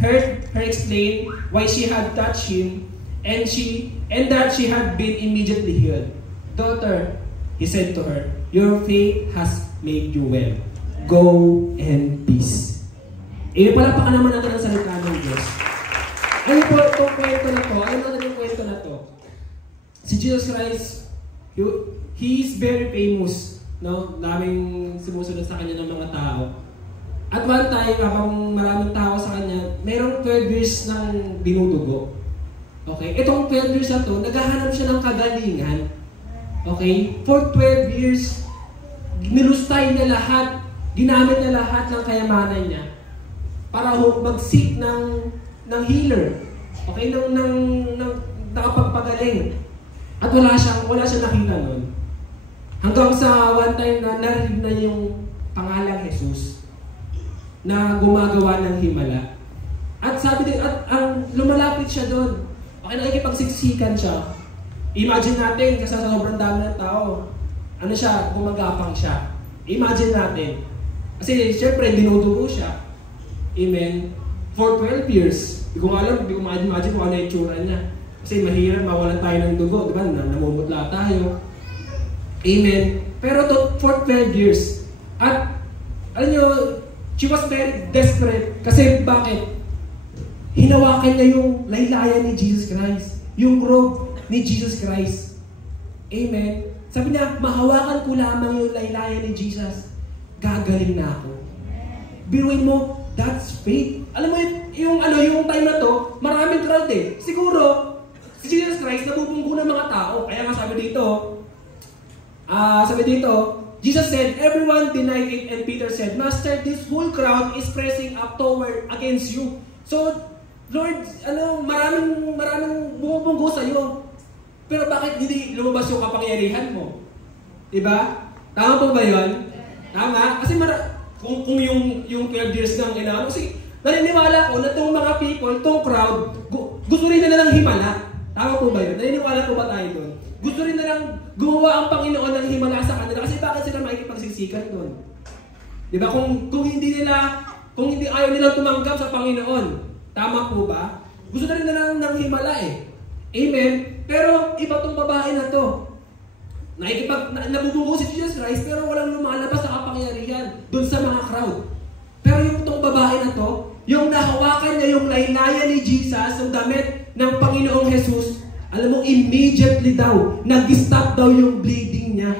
her explain why she had touched him, and that she had been immediately healed. "Daughter," he said to her, "your faith has made you well. Go in peace." Palapakan naman natin ang salita ng Diyos. Ano po itong kwento na to? Ano natin yung kwento na to? Si Jesus Christ, he is very famous. No? Daming sumusunod sa kanya ng mga tao. At one time, habang maraming tao sa kanya, mayroong 12 years ng binudugo. Okay? Itong 12 years na to, naghahanap siya ng kagalingan. Okay? For 12 years, nilustay niya lahat, ginamit niya lahat ng kayamanan niya para mag-seek ng healer. Okay? Ng nakapagpagaling. At wala siyang nakita nun. Hanggang sa one time na narinig na yung pangalang Jesus na gumagawa ng himala. At sabi din, ang lumalapit siya doon. Okay, nakikipagsiksikan siya. Imagine natin, kasi sa sobrang dami ng tao, ano siya, gumagapang siya. Imagine natin. Kasi syempre, dinudugo siya. Amen. For 12 years. Hindi ko ma-imagine kung ano yung tsura niya. Kasi mahirap, mawalan tayo ng dugo. Diba? Namumutla tayo. Amen. Pero for 12 years. At, alam nyo, she was very desperate. Kasi bakit? Hinawakan niya yung laylayan ni Jesus Christ. Yung robe ni Jesus Christ. Amen. Sabi niya, mahawakan ko lamang yung laylayan ni Jesus. Gagaling na ako. Biruin mo, that's faith. Alam mo, yung time na to, maraming crowd eh. Siguro, si Jesus Christ nabubunggo ng mga tao. Kaya nga sabi dito, Jesus said, everyone denied it, and Peter said, Master, this whole crowd is pressing up toward against you. So, Lord, maraming bumubunggo sa'yo. Pero bakit hindi lumabas yung kapangyarihan mo? Diba? Tama po ba yun? Tama? Kasi kung yung 12 years ng inaano, kasi naniniwala ko na itong mga people, itong crowd, gusto rin nila ng himala. Tama po ba yun? Naniniwala po ba tayo doon? Gusto rin nilang gumawa ang Panginoon ng himala sa kanila kasi bakit sila makikipagsiksikan doon? Diba? Kung hindi ayaw nilang tumanggap sa Panginoon, tama po ba? Gusto na rin nilang ng himala eh. Amen? Pero iba tong babae na to. Nabubunggo si Jesus Christ pero walang lumalabas sa kapangyarihan doon sa mga crowd. Pero yung tong babae na to, yung nahawakan niya yung laylayan ni Jesus, yung damit ng Panginoong Jesus, alam mo, immediately daw, nag-stop daw yung bleeding niya.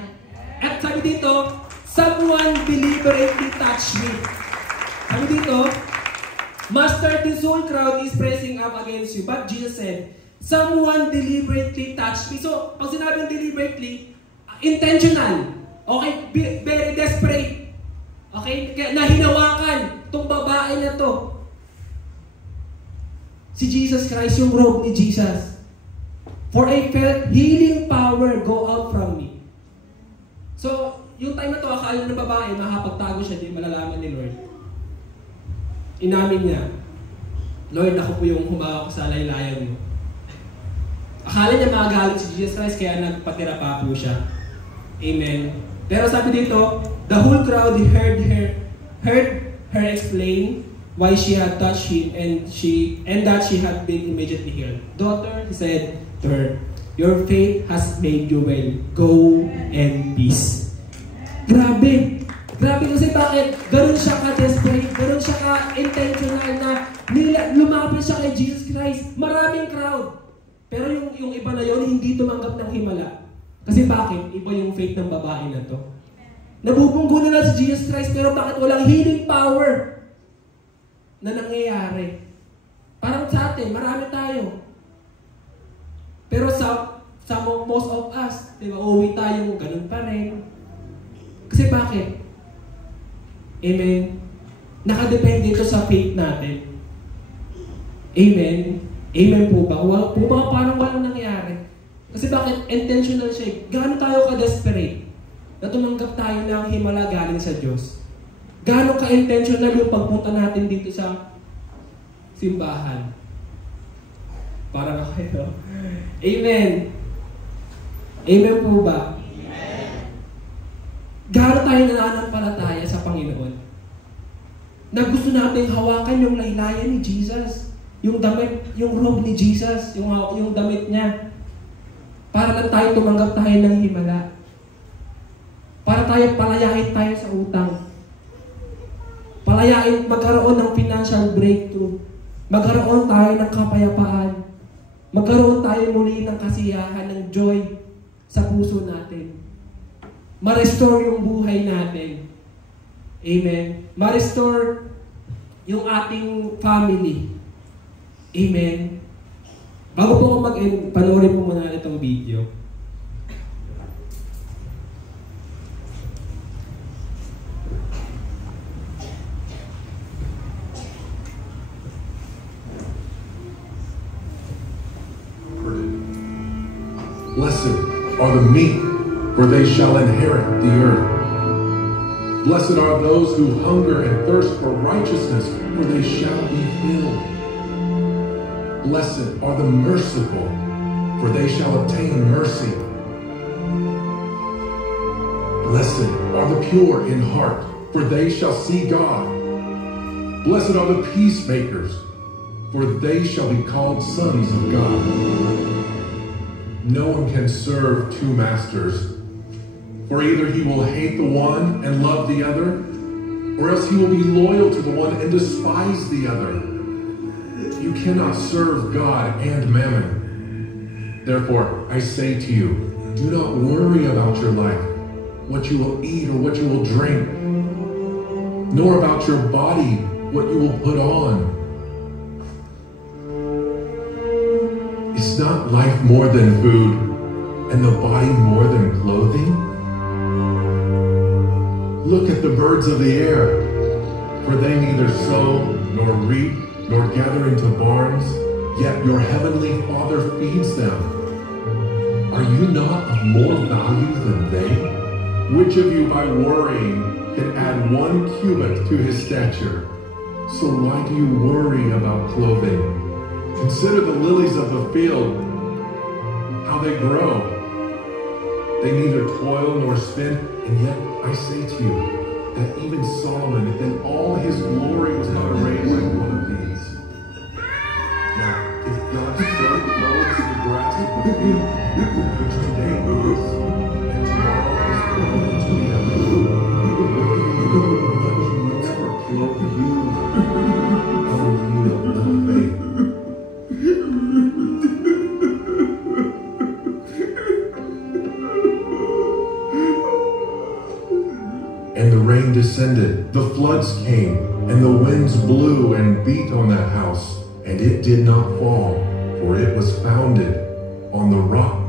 At sabi dito, someone deliberately touched me. Sabi dito, Master, this whole crowd is pressing up against you. But Jesus said, someone deliberately touched me. So, pag sinabing deliberately, intentional. Okay? Very desperate. Okay? Kaya nahinawakan itong babae na to. Si Jesus Christ, yung robe ni Jesus. For I felt healing power go out from me. So, yung time na to, akala ng babae, makapagtago siya, di malalaman ni Lord. Inamin niya, Lord, ako po yung humawak sa laylayan mo. Akala niya magagalit si Jesus Christ, kaya nagpatira pa po siya. Amen. Pero sabi dito, the whole crowd heard her explain why she had touched him and that she had been immediately healed. Daughter, he said to her, your faith has made you well. Go in peace. Grabe. Grabe kasi bakit? Ganun siya ka-desperate, ganun siya ka-intentional na Christ. Maraming crowd. Pero yung iba na yon hindi tumanggap ng himala. Kasi bakit? Iba yung faith ng babae na to. Nabubunggo nila si Jesus Christ, pero bakit walang healing power na nangyayari? Parang sa atin, marami tayo. Pero sa most of us, diba, uwi tayo, ganun pa rin. Kasi bakit? Amen? Nakadepende ito sa faith natin. Amen? Amen po ba? Parang walang nangyari. Kasi bakit? Intentional siya. Gaano tayo ka-desperate na tumanggap tayo ng himala galing sa Diyos? Gaano ka-intentional yung pagpunta natin dito sa simbahan? Parang ako ito. Amen. Amen po ba? Amen. Gaano tayo nananampalataya sa Panginoon? Na gusto natin hawakan yung laylayan ni Jesus. Yung damit, yung robe ni Jesus, yung damit niya. Para lang tayo tumanggap tayo ng himala. Para tayo palayain tayo sa utang. Palayain, magkaroon ng financial breakthrough. Magkaroon tayo ng kapayapaan. Magkaroon tayo muli ng kasiyahan, ng joy sa puso natin. Ma-restore yung buhay natin. Amen. Ma-restore yung ating family. Amen. Bago po ako mag-end, panoorin po muna itong video. Blessed are the meek, for they shall inherit the earth. Blessed are those who hunger and thirst for righteousness, for they shall be filled. Blessed are the merciful, for they shall obtain mercy. Blessed are the pure in heart, for they shall see God. Blessed are the peacemakers, for they shall be called sons of God. No one can serve two masters, for either he will hate the one and love the other, or else he will be loyal to the one and despise the other. You cannot serve God and mammon. Therefore, I say to you, do not worry about your life, what you will eat or what you will drink, nor about your body, what you will put on. Is not life more than food, and the body more than clothing? Look at the birds of the air, for they neither sow nor reap nor gather into barns, yet your heavenly Father feeds them. Are you not of more value than they? Which of you by worrying can add 1 cubit to his stature? So why do you worry about clothing? Consider the lilies of the field, how they grow. They neither toil nor spin, and yet I say to you that even Solomon in all his glory was not arrayed like one of these. Now, if God so clothes the grass of the field, which today is, and tomorrow is thrown into the oven, much more clothe you, O you of little faith. And the rain descended, the floods came, and the winds blew and beat on that house, and it did not fall, for it was founded on the rock.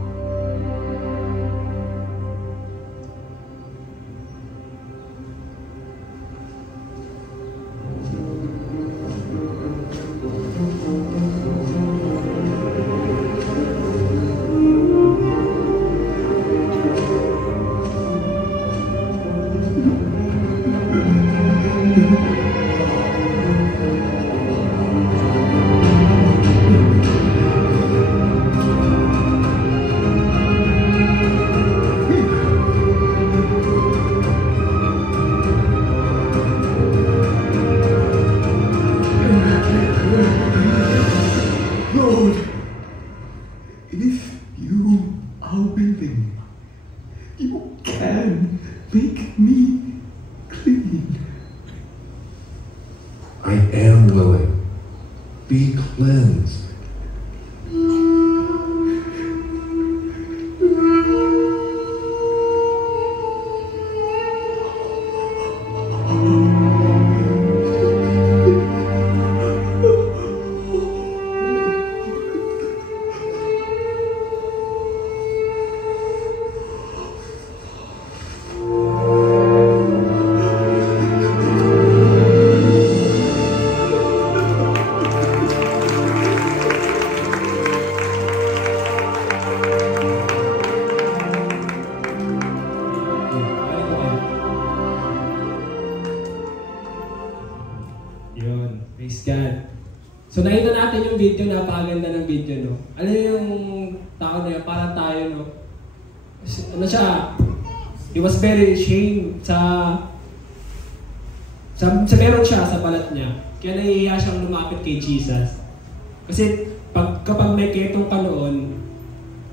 I am willing. Be cleansed. Yun. Praise God. So nakita natin yung video, napakaganda ng video, no? Ano yung tao na yun? Parang tayo, no? Ano siya? He was very ashamed sa meron siya sa balat niya. Kaya nahihiya siyang lumapit kay Jesus. Kasi kapag may ketong ka noon,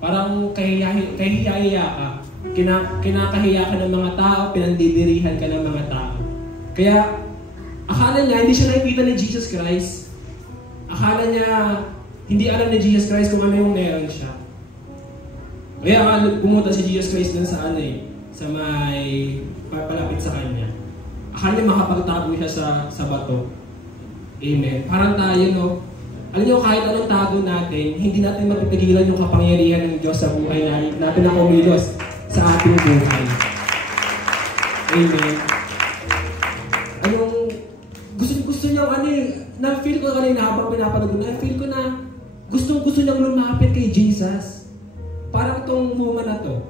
parang kahihiya ka. Kinakahiya ka ng mga tao, pinandidirihan ka ng mga tao. Kaya, akala niya, hindi siya nakikita ni Jesus Christ. Akala niya, hindi alam ni Jesus Christ kung ano yung meron siya. Kaya pumunta si Jesus Christ dun sa sa may palapit sa kanya. Akala niya makapagtago siya sa bato. Amen. Parang tayo, no? Alam niyo, kahit anong tago natin, hindi natin mapipigilan yung kapangyarihan ng Diyos sa buhay natin na kumilos sa ating buhay. Amen. Gusto niya, na-feel ko kanina habang pinapanood ko, na-feel ko na gusto niyang lumapit kay Jesus. Parang itong woman na to.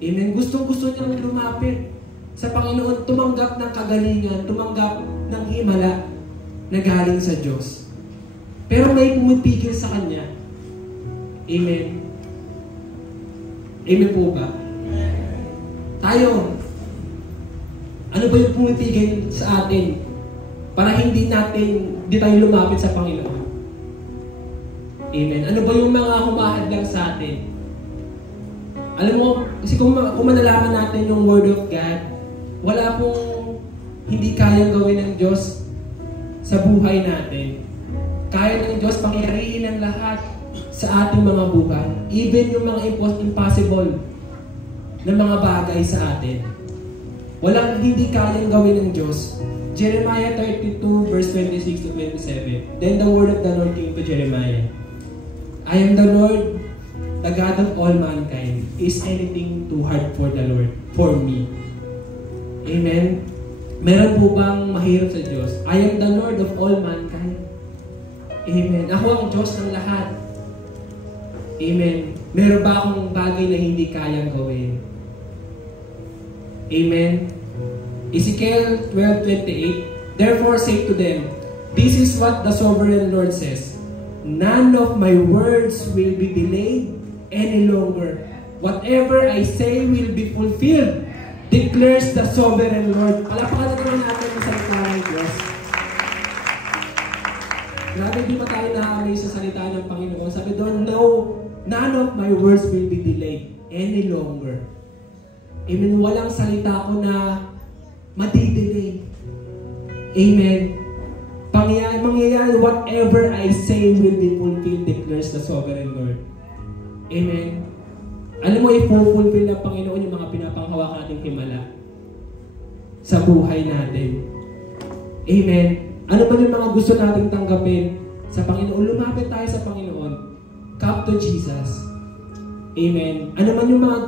Amen. Gusto niyang lumapit sa Panginoon, tumanggap ng kagalingan, tumanggap ng himala na galing sa Diyos. Pero may pumipigil sa kanya. Amen. Amen po ba? Tayo, ano ba yung pumipigil sa atin para hindi tayo lumapit sa Panginoon? Amen. Ano ba yung mga humahadlang sa atin? Alam mo, kasi kung manalaman natin yung Word of God, wala pong hindi kayang gawin ng Diyos sa buhay natin. Kaya ng Diyos pangyarihin ang lahat sa ating mga buhay. Even yung mga impossible na mga bagay sa atin. Walang hindi kayang gawin ng Diyos. Jeremiah 32 verse 26 to 27. Then the word of the Lord came to Jeremiah. I am the Lord, the God of all mankind. Is anything too hard for the Lord, for me? Amen? Meron po bang mahirap sa Diyos? I am the Lord of all mankind. Amen. Ako ang Diyos ng lahat. Amen. Meron ba akong bagay na hindi kayang gawin? Amen. Ezekiel 12:28. Therefore say to them, this is what the sovereign Lord says. None of my words will be delayed any longer. Whatever I say will be fulfilled, declares the sovereign Lord. Palapakan naman natin ang salita ng Diyos. Grabe, di ba tayo na-amaze sa salita ng Panginoon? Sabi doon, no, none of my words will be delayed any longer. Amen. Walang salita ko na madidelay. Amen. Mangyayari, whatever I say will be fulfilled, declares the sovereign Lord. Amen. Alam mo, i-fulfill ng Panginoon yung mga pinapanghawak nating himala sa buhay natin. Amen. Ano ba yung mga gusto nating tanggapin sa Panginoon? Lumapit tayo sa Panginoon. Come to Jesus. Amen. Ano man yung mga,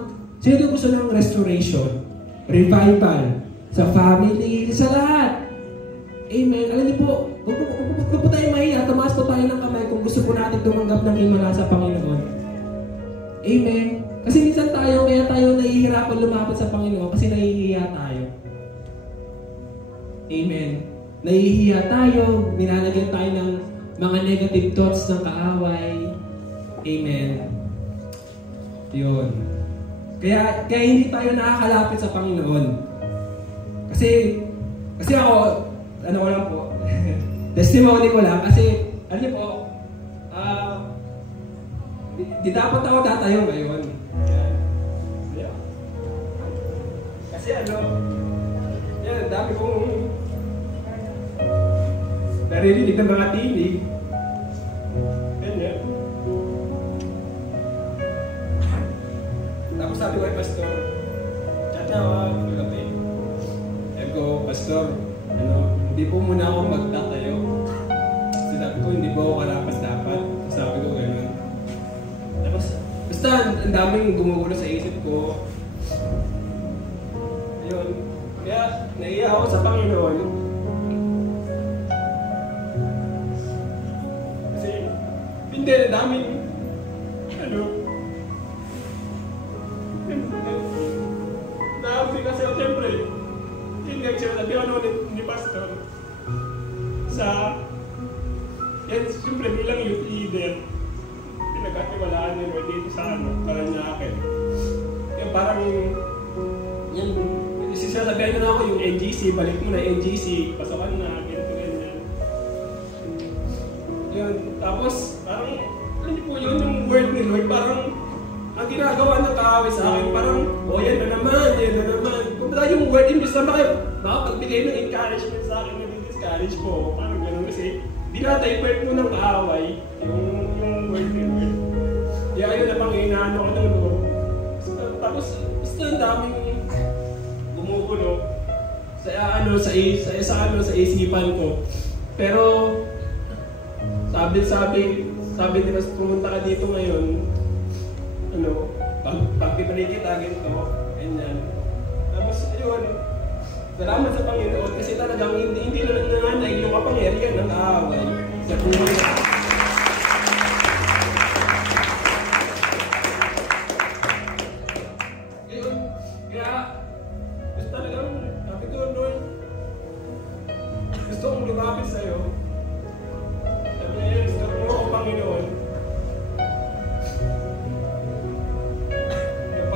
sino yung gusto ng restoration, revival, sa family, sa lahat. Amen. Alam niyo po, huwag po tayo mahiya, tumaas po tayo ng kamay kung gusto po natin tumanggap ng himala sa Panginoon. Amen. Kasi minsan kaya tayo nahihirapan lumapit sa Panginoon kasi nahihiya tayo. Amen. Nahihiya tayo, nilalagyan tayo ng mga negative thoughts ng kaaway. Amen. Yun. Kaya hindi tayo nakakalapit sa Panginoon. Kasi ako, ano ko lang po, testimony ko lang, kasi, ano niyo po, di dapat ako tatayo ngayon. Kasi yan, dami kong naririnig ng mga tinig. Ganyan. Tapos sabi ko kay Pastor, Chachawa, magabi. Eko, Pastor, hindi po muna ako magtatayo. Sabi ko, hindi po ako karapat-dapat. Sabi ko gano'n. Tapos, basta ang daming gumugulo sa isip ko. Ayun. Kaya, naiiyak ako sa Panginoon. Kasi, hindi, daming, kasi, siyempre, hindi siya sabi ni Pastor. Yan, siyempre bilang youth leader, pinagkatiwalaan ni Lord dito sa Paranaque. Yung parang, yan, sisasabihan na ako yung NGC, balik mo na NGC, pasokan na, ganito ganyan. Yun, tapos, parang, alam niyo po yun, yung word ni Lord, parang, ang ginagawa ng kaaway sa akin, parang, yan na naman, yan na naman. Kung ba yung word, imbis na makapagbigay ng encouragement sa akin, nag-discourage po, parang gano'n kasi, dinadivert mo ng kaaway, yung word ni Lord. Kaya ayun na bang inaano ko ng Lord. Tapos, basta ang daming gumugulo sa isipan ko. Pero, sabi nila, pumunta ka dito ngayon, pag-ibalik kita, ganito, ganyan. Tapos, ayun, salamat sa Panginoon kasi talagang hindi na nanganay yung kapangyarihan ng kaaway sa buhay. Ayun, kaya gusto talagang sabi ko, Lord, gusto kong lumapit sa'yo. Sabi niya, gusto mo ako, Panginoon.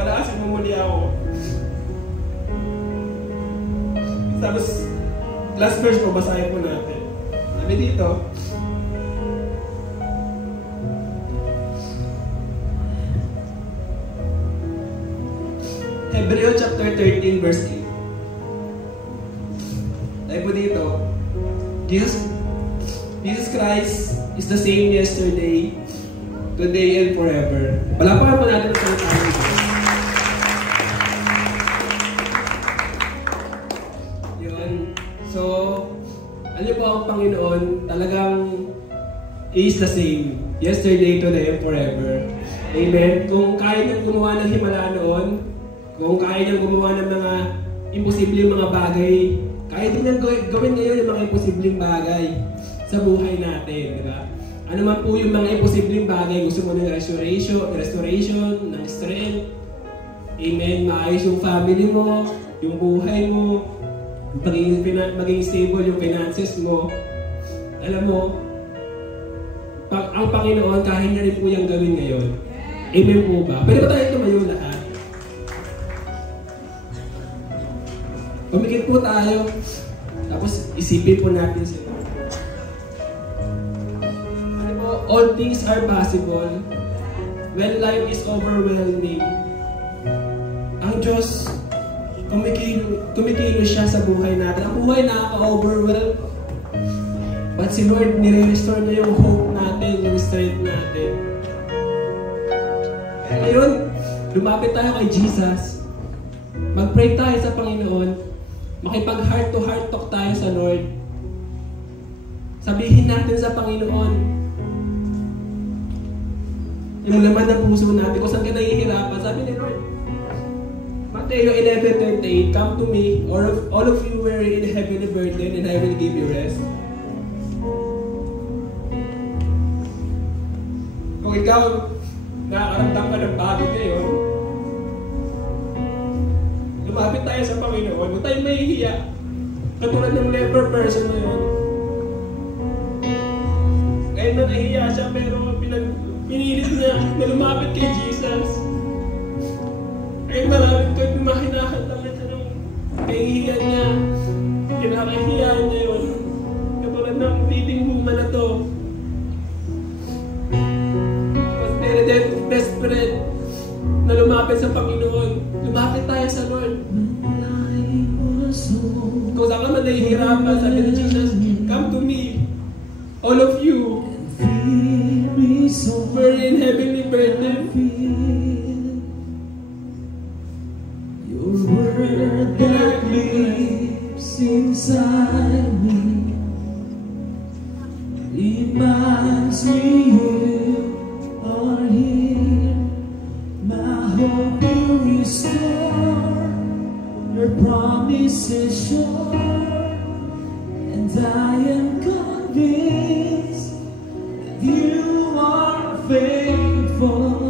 Palaasin mo muli ako. Tapos, last verse po, basahin po natin. Sabi dito, Hebreo chapter 13, verse 8. Sabi po dito, Jesus Christ is the same yesterday, today, and forever. Palapakan po natin sa tayo. So, alam po ang Panginoon, talagang is the same. Yesterday, today, and forever. Amen? Kung kaya niyang gumawa ng himala noon, kung kaya niyang gumawa ng mga imposibleng mga bagay, kaya din niyang gawin ngayon yung mga imposibleng bagay sa buhay natin, di ba? Ano man po yung mga imposibleng bagay, gusto mo ng restoration, ng strength, amen, maayos yung family mo, yung buhay mo, maging stable yung finances mo. Alam mo, ang Panginoon, kaya niya rin po yung gawin ngayon. Amen po ba? Pwede ba tayo tumayo lahat? Pumikit po tayo. Tapos isipin po natin sila. Ano po? All things are possible when life is overwhelming. Ang Diyos, kumikilo siya sa buhay natin. Ang buhay nakaka-overwhelm. But si Lord, nire-restore niya yung hope natin, yung strength natin. Kaya ngayon, lumapit tayo kay Jesus. Mag-pray tayo sa Panginoon. Makipag heart-to-heart talk tayo sa Lord. Sabihin natin sa Panginoon yung laman ng puso natin. Kung saan ka nahihirapan, sabi ni Lord, Matthew 11:28, come to me, all of you weary and heavily burdened, and I will give you rest. Kung ikaw, nakakaramdam ka ng pagod ngayon, lumapit tayo sa Panginoon, huwag tayong mahihiya. Katulad ng leper person na yun. Kahit na nahihiya siya, pero pinilit niya na lumapit kay Jesus. Kahit maraming ko yung mahinahantaman siya ng kahihiyan niya. Kinakahihiyan niya yun. Katulad ng feeding woman na to. Mas very desperate na lumapit sa Panginoon. Lumapit tayo sa Lord. Kung saan ka man nahihirapan, sabi ni Jesus, come to me, all of you, very and heavily burdened. Your word that lives inside me reminds me you are here. My hope you restore. Your promise is sure, and I am convinced that you are faithful.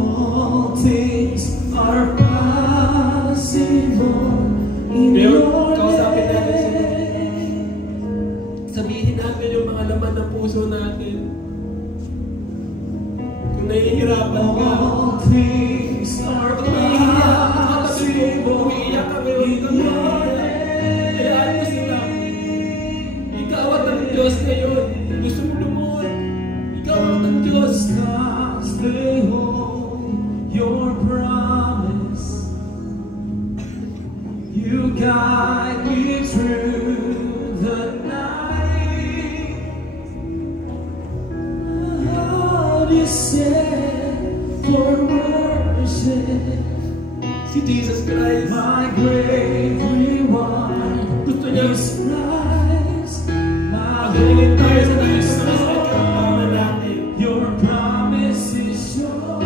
All things are possible puso natin. Kung nahihirapan ka, All things are possible umiiyak ka ngayon, hayaan mo sila. Ikaw at ang Diyos ngayon. Gusto mo lumuhod. Ikaw at ang Diyos. Cause they hold your promise. You guide me through the night. How do you say for worship? Si Jesus Christ. My great reward. Gusto niya. Is Christ. My Galing tayo sa hope tayo is sa mga sakit natin. your promise is sure,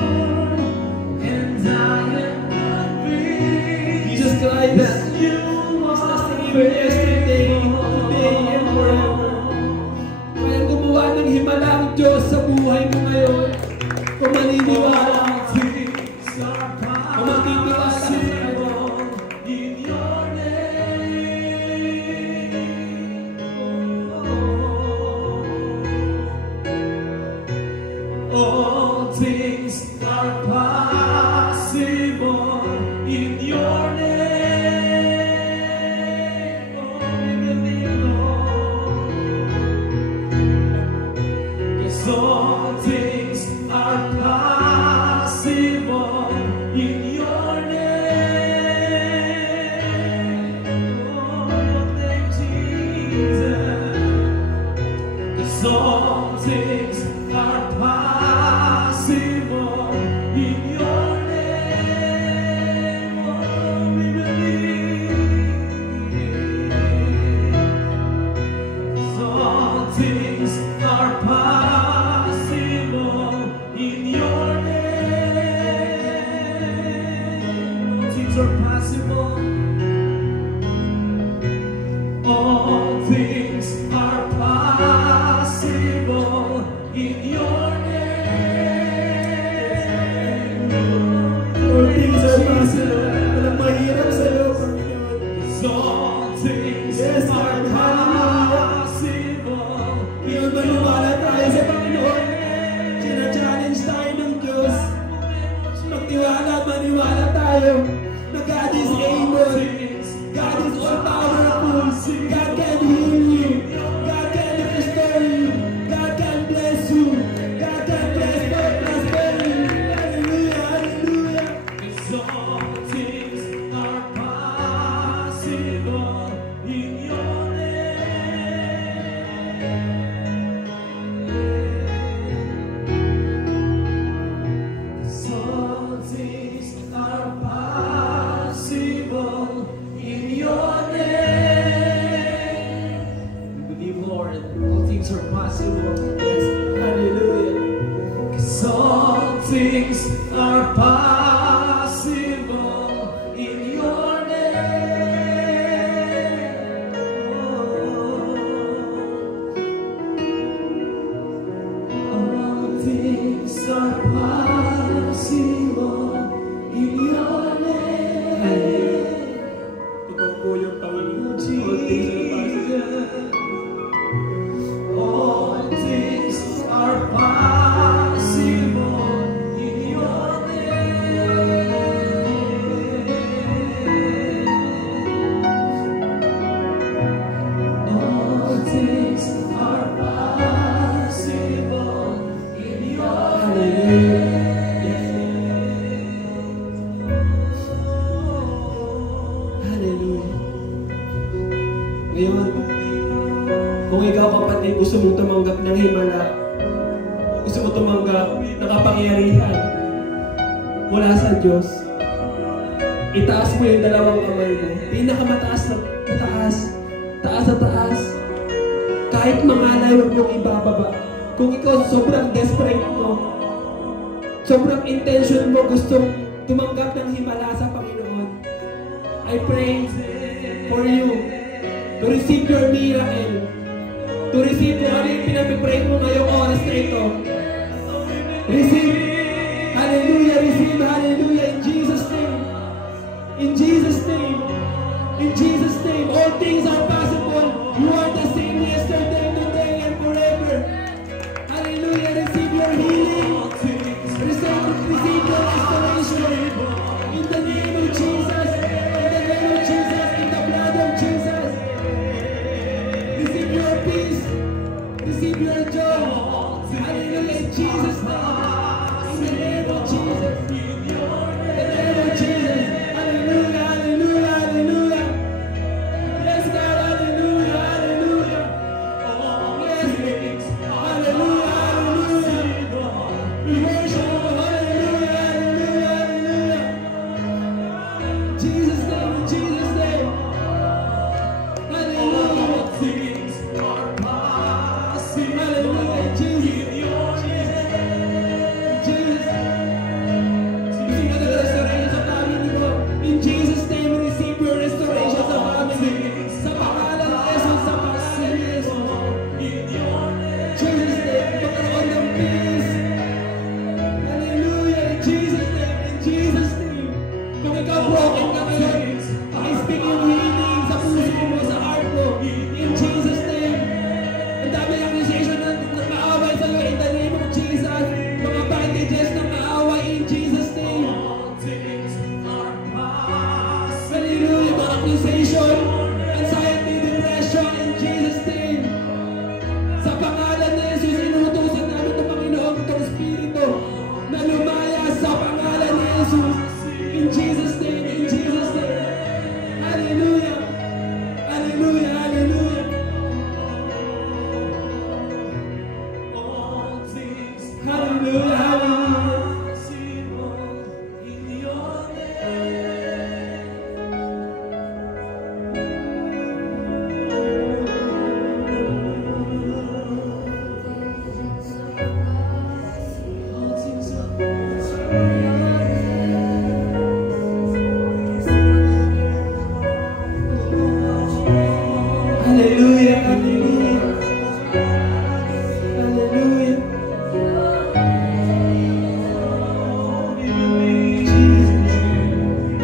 and I am not free. Jesus Christ. That you Is the are same yesterday, today, and forever. Kaya gumawa ng himala ang Diyos sa buhay mo ngayon. Kung maniniwala All ka. things are possible in your name. All things are possible in your name. Oh, we believe, Lord. 'Cause all things are possible in your name. Oh, your name, Jesus. 'Cause all things are possible in your name. Oh, we believe. 'Cause all things are possible in your name. All things are possible. All things are possible in your name. All things are possible. Walang mahirap sa'yo, Panginoon. 'Cause all things Yes, are Lord. possible. Ngayon maniwala tayo sa Panginoon. Sina-challenge tayo ng Diyos. Magtiwala, maniwala tayo na God is able. God is all powerful. God can heal you. God can restore you. God can bless you. God can prosper you. Hallelujah, hallelujah. 'Cause all things are possible in your name. 'Cause all things are possible in your name. We believe, Lord, all things are possible. Yes, hallelujah. 'Cause all things are possible in your name. All things are possible in your name. Ikaw po yung Panginoon. All things are possible. All things are possible in your name. All things are possible in your name. Hallelujah. Ngayon, kung ikaw kapatid, gusto mong tumanggap ng himala, gusto mo tumanggap ng kapangyarihan mula sa Diyos, itaas mo yung dalawang kamay mo. Pinakamataas na taas. Taas na taas. Kahit mangalay, huwag mong ibababa. Kung ikaw sobrang desperate mo, sobrang intention mo, gustong tumanggap ng himala sa Panginoon, I pray for you to receive your miracle, to receive kung ano yung pinapipray mo ngayong oras na ito. Receive. Hallelujah, receive, hallelujah, in Jesus' name. In Jesus' name. In Jesus' name. All things are possible. You are the same yesterday, today, and forever.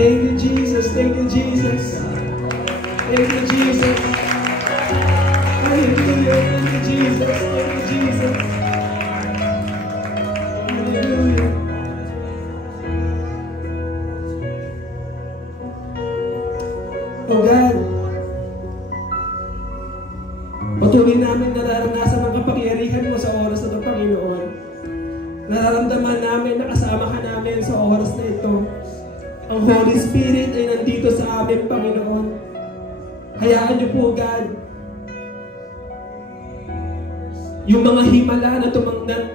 Thank you, Jesus. Thank you, Jesus. Thank you, Jesus. Hallelujah. Thank you, Jesus. Thank you, Jesus. Hallelujah. Oh God, patuloy namin nararanasan ang kapangyarihan mo sa oras na ito, Panginoon. Nararamdaman namin na kasama ka namin sa oras na ito. Ang Holy Spirit ay nandito sa amin, Panginoon. Hayaan niyo po, God, yung mga himala na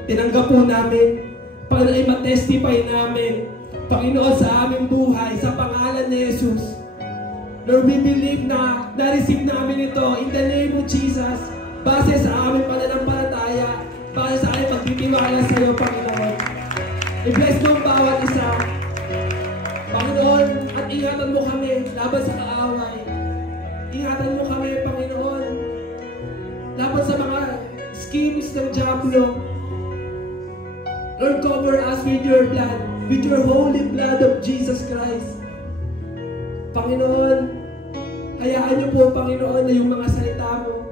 tinanggap po namin, Panginoon, ay matestify namin, Panginoon, sa aming buhay, sa pangalan ni Jesus. Lord, we believe na na-receive namin ito in the name of Jesus, base sa aming pananampalataya, base sa aming pagtitiwala sa iyo, Panginoon. I-bless mo ang bawat isa, Panginoon, at ingatan mo kami laban sa kaaway. Ingatan mo kami, Panginoon, laban sa mga schemes ng diablo. Lord, cover us with your blood, with your holy blood of Jesus Christ. Panginoon, hayaan niyo po, Panginoon, na yung mga salita mo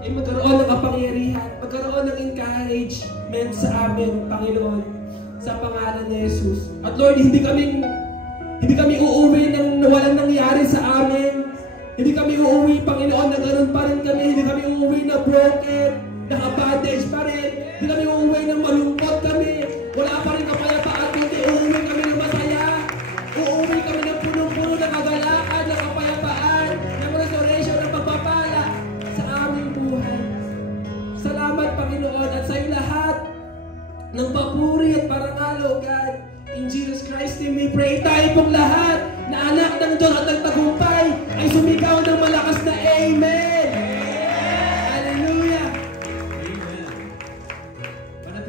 ay magkaroon ng kapangyarihan, magkaroon ng encouragement sa amin, Panginoon, sa pangalan ni Jesus. At Lord, hindi kami uuwi ng walang nangyari sa amin. Hindi kami uuwi, Panginoon, na ganoon pa rin kami. Hindi kami uuwi na broken, naka-bandage pa rin. Hindi kami uuwi na malungkot kami. Wala pa rin kapayapaan, kundi uuwi kami ng masaya. Uuwi kami ng punong-puno ng kagalakan, ng kapayapaan, ng restoration, ng pagpapala sa aming buhay. Salamat, Panginoon, at sa iyo lahat ng papuri at parangal, God. In Jesus Christ's name we pray. Tayo pong lahat na anak ng Diyos at nagtagumpay ay sumigaw